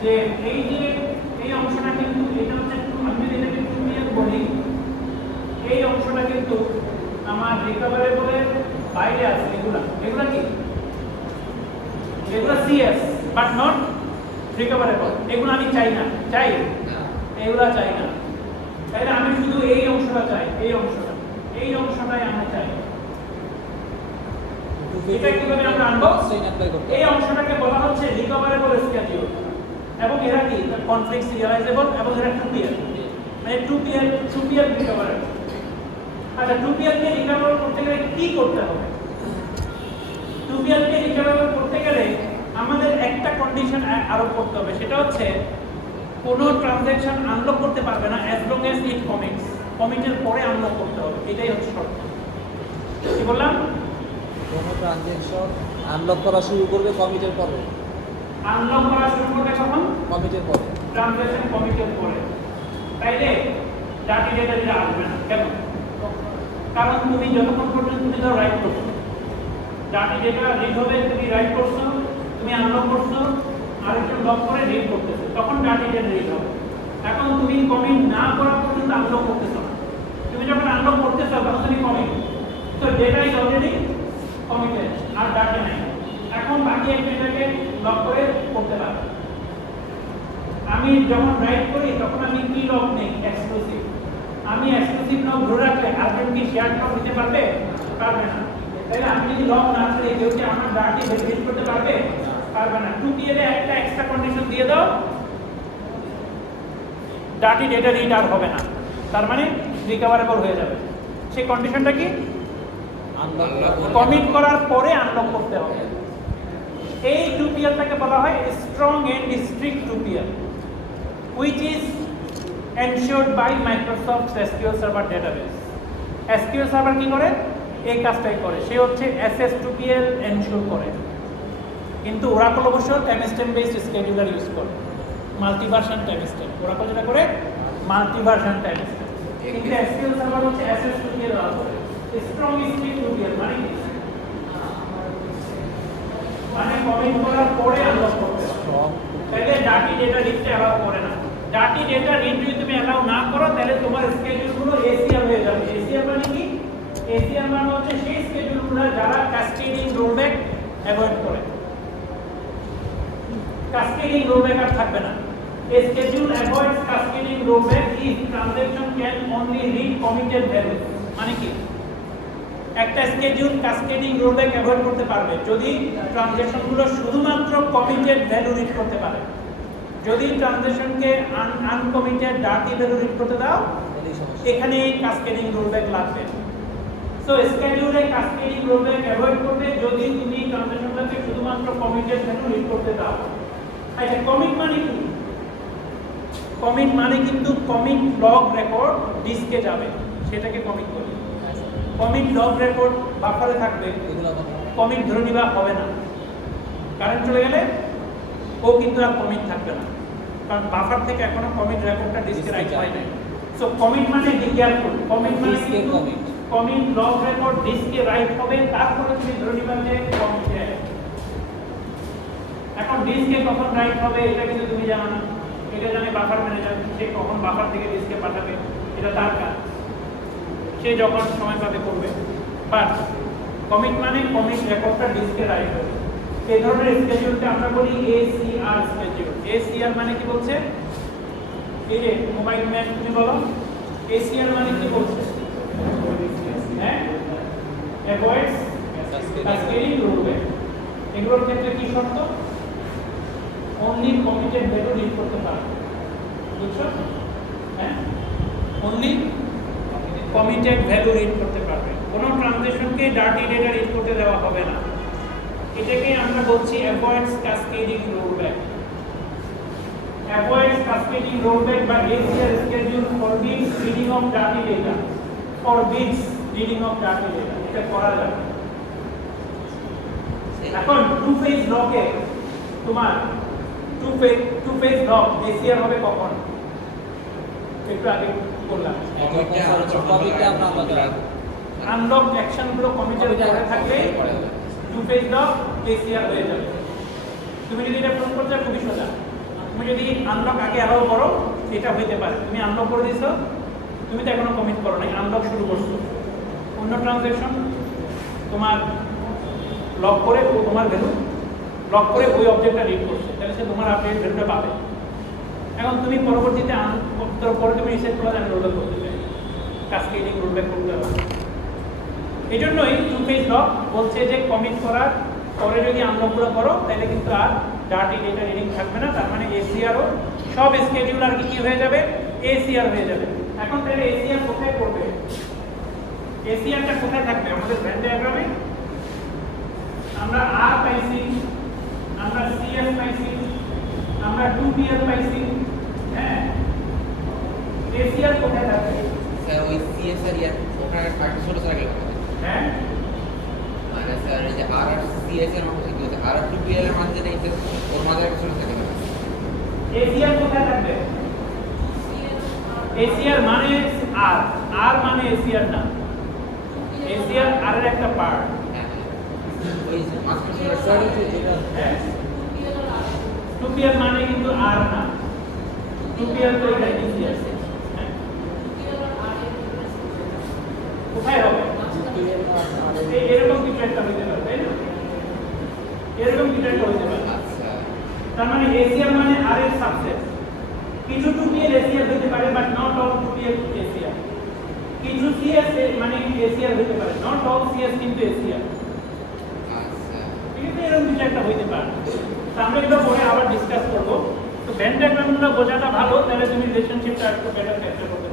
যে এই অংশটা কিন্তু এটা হচ্ছে আমি যদি এটাকে টুপিএল বলি এই অংশটা কিন্তু আমার রিকভারেবলের বাইরে আছে এগুলা কি এগুলা সিএস বাট নট রিকভারেবল এগুলো আমি চাই না চাই এগুলা চাই না তাইলে আমি শুধু এই অংশটা চাই এই অংশটাই আমি চাই এটা কিভাবে আমরা আনবো এই অংশটাকে বলা হচ্ছে রিকভারেবল স্কেডিউল এবং এরা কি কনফ্লিক্ট সিরিয়ালাইজেবল এবং এরা 2pl মানে 2pl রিকভারেবল আচ্ছা 2pl কে রিকভার করতে গেলে কি করতে হবে 2pl কে রিকভার করতে গেলে আমাদের একটা একটা কন্ডিশন আরোপ করতে হবে, সেটা হচ্ছে কোনো ট্রানজ্যাকশন আনলক করতে পারবে না as long as it commits. কমিটের পরে আনলক করতে হবে, এটাই হচ্ছে শর্ত। কি বললাম? কোনো ট্রানজ্যাকশন আনলক করা শুরু করবে কমিটের পরে। আনলক করা শুরু করবে কখন? কমিটের পরে। ট্রানজ্যাকশন কমিটের পরে। তাইলে ডাটি ডেটা দিতে আসবে না। কেন? কারণ তুমি যতক্ষণ পর্যন্ত তুমি ধরো রাইট করছো, ডাটি ডেটা রিড হবে, তুমি রাইট করছো, তুমি আনলক করছো, আরেকজন লক করে রিড করতেছে, তখন ডাটি ডেটা রিড হবে। এখন তুমি কমিট না করা পর্যন্ত আনলক করতেছো না। তুমি যখন আনলক করতেছো তখন তুমি কমিট, তো ডেটা ইজ অলরেডি কমিটেড, আর ডাটা নাই। এখন বাকি একটাকে লক করে করতে পারবে। আমি যখন রাইট করি তখন আমি কি লক নেই? এক্সক্লুসিভ। আমি এক্সক্লুসিভ লক ধরে রাখলে আরেকজন কি শেয়ার লক দিতে পারবে? পারবে না। তাহলে আমি যদি লক না করি কেউ কি আমার ডাটি রিড করতে পারবে? পারবে না। 2PL এ একটা এক্সট্রা কন্ডিশন দিয়ে দাও, ডাটি ডেটা রিড আর হবে না, তার মানে রিকভারেবল হয়ে যাবে। সেই কন্ডিশনটা কি? কমিট করার পরে আনলক করতে হবে। এই 2PLটাকে বলা হয় strong and strict 2PL, which is ensured by Microsoft SQL Server database. SQL Server কি করে? এই কাজটাই করে, সে হচ্ছে SS2PL এনশিওর করে। কিন্তু ওরাকল অবশ্য টাইমস্ট্যাম্প বেসড স্কেডিউলার ইউজ করে, মাল্টিভার্সন টাইমস্ট্যাম্প। ওরাকল যেটা করে মাল্টিভার্সন টাইমস্ট্যাম্প, কিন্তু SQL Server হচ্ছে SS2PL ব্যবহার করে। স্ট্রং স্ট্রিক্ট 2PL মানে কি? মানে কমিট করার পরে আনলক করতে হবে। তাহলে ডাটি ডেটা রিডটা অ্যালাউ করে না। ডাটি ডেটা রিড যদি তুমি অ্যালাউ না করো তাহলে তোমার স্কেডিউলগুলো ACR হয়ে যাবে। ACR মানে কি? ACR মানে হচ্ছে সেই স্কেডিউলগুলো যারা ক্যাসকেডিং রোলব্যাক অ্যাভয়েড করে। ক্যাসকেডিং রোলব্যাক আর থাকবে না। A schedule avoids cascading rollback if transaction can only read committed values. মানে কি? একটা স্কেডিউল ক্যাসকেডিং রোলব্যাক অ্যাভয়েড করতে পারবে যদি ট্রানজ্যাকশনগুলো শুধুমাত্র কমিটেড ভ্যালু রিড করতে পারে। যদি ট্রানজ্যাকশনকে আনকমিটেড ডাটি ভ্যালু রিড করতে দাও, এখানে ক্যাসকেডিং রোলব্যাক লাগবে। সো স্কেডিউলে ক্যাসকেডিং রোলব্যাক অ্যাভয়েড করবে যদি তুমি ট্রানজ্যাকশনটাকে শুধুমাত্র কমিটেড ভ্যালু রিড করতে দাও। আচ্ছা, কমিট মানে কি? কমিট মানে কিন্তু কমিট লগ রেকর্ড ডিস্কে যাবে, সেটাকে কমিট বলে। কমিট লগ রেকর্ড বাফারে থাকবে, কমিট ধরে নিবা হবে না। কারেন্ট চলে গেলে ও কিন্তু আর কমিট থাকবে না, কারণ বাফার থেকে এখনো কমিট রেকর্ডটা ডিস্কে রাইট হয় নাই। সো কমিট মানে বি কেয়ারফুল। কমিট মানে কিন্তু কমিট লগ রেকর্ড ডিস্কে রাইট হবে, তারপরে তুমি ধরে নিবা যে কমিট। এখন ডিস্কে কখন রাইট হবে এটা কিন্তু তুমি জানো না, এটা জানে বাফার ম্যানেজার। সে কখন বাফার থেকে ডিস্কে পাঠাবে এটা তার কাজ, সে যখন সময় পাবে করবে। বাট কমিট মানে কমিট রেকর্ডটা ডিস্কে রাইট হবে। এই ধরনের স্কেডিউলকে আমরা বলি ACR স্কেডিউল। ACR মানে কি বলছে? এই যে মোবাইল ম্যান তুমি বলো ACR মানে কি বলছে? হ্যাঁ, অ্যাভয়েডস ক্যাসকেডিং রোলব্যাক। এগুলোর ক্ষেত্রে কি শর্ত? অনলি কমিটেড ভ্যালু রিড করতে পারবে। বুঝছো? হ্যাঁ, অনলি কমিটেড ভ্যালু রিড করতে পারবে। কোনো ট্রানজ্যাকশনকে ডাটি ডেটা রিড করতে দেওয়া হবে না। এটাকে আমরা বলছি avoids cascading rollback. Avoids cascading rollback বা ACR schedule forbids reading of ডাটি ডেটা। forbids reading of ডাটি ডেটা, এটা করা যাবে। এখন টু ফেজ লকে তোমার টু ফেজ লক ACR হবে কখন? একটু আগে বললাম, আনলক অ্যাকশনগুলো কমিটেড করে থাকলে টু ফেজ লক ACR হয়ে যাবে। তুমি যদি এটা প্রুভ করতে খুবই সোজা। তুমি যদি আনলক আগে অ্যালাউ করো এটা হইতে পারে। তুমি আনলক করে দিছো, তুমি তো এখনো কমিট করো নাই, আনলক শুরু করছো। অন্য ট্রানজ্যাকশন তোমার লক করে ও তোমার ভ্যালু লক করে ওই অবজেক্টটা রিড করছে, তাহলে সে তোমার আপডেট ভ্যালুটা পাবে। এখন তুমি পরবর্তীতে পরে তুমি রিসেট করে আমি রোলব্যাক করতে চাই, ক্যাসকেডিং রোলব্যাক করতে হবে। এই জন্যই টু ফেজ লক বলছে যে কমিট করার পরে যদি আনলকগুলো করো তাহলে কিন্তু আর ডাটি ডেটা রিডিং থাকবে না। তার মানে ACRও সব স্কেডিউলার কি হয়ে যাবে? ACR হয়ে যাবে। এখন তাহলে ACR কোথায় করবে? ACRটা কোথায় থাকবে? আমাদের ভেন ডায়াগ্রামে আমরা আর পাইছি, আমরা সিএস পাইছি, আমরা 2pl পাইছি, হ্যাঁ এসিআর কোথায় থাকে? স্যার ওই সিএসআর ইয়ার ওখানে একটা ছোট স্যার গেল হ্যাঁ মানে স্যার এই যে আর আর সিএসআর মধ্যে কি হচ্ছে আর আর টু পিএল এর মাঝে যেটা ওর মাঝে একটা ছোট থাকে এসিআর কোথায় থাকবে? এসিআর মানে আর, আর মানে এসিআর না, এসিআর আর এর একটা পার্ট। হ্যাঁ ওই যে মাঝখানে ছোট স্যার এই যে এটা হ্যাঁ 2pl মানে কিন্তু আর না, 2pl তো এটা ইজি আছে। হ্যাঁ? কোথায় হবে? এরকম কিছু একটা হইতে পারে, তাই না? এরকম কিছু একটা হইতে পারে। আচ্ছা তার মানে এসিআর মানে আর এর সাবসেট। কিছু 2pl এসিআর হইতে পারে but not all 2pl ACR. কিছু সিএস মানে এসিআর হইতে পারে, নট অল সিএস কিন্তু এসিআর। আচ্ছা ঠিক আছে, এরকম কিছু একটা হইতে পারে। তো আমরা এটা পরে আবার ডিসকাস করব। তো ভেন ডায়াগ্রামগুলো বোঝাটা ভালো, তাহলে তুমি রিলেশনশিপটা একটু বেটার ক্যাপচার করতে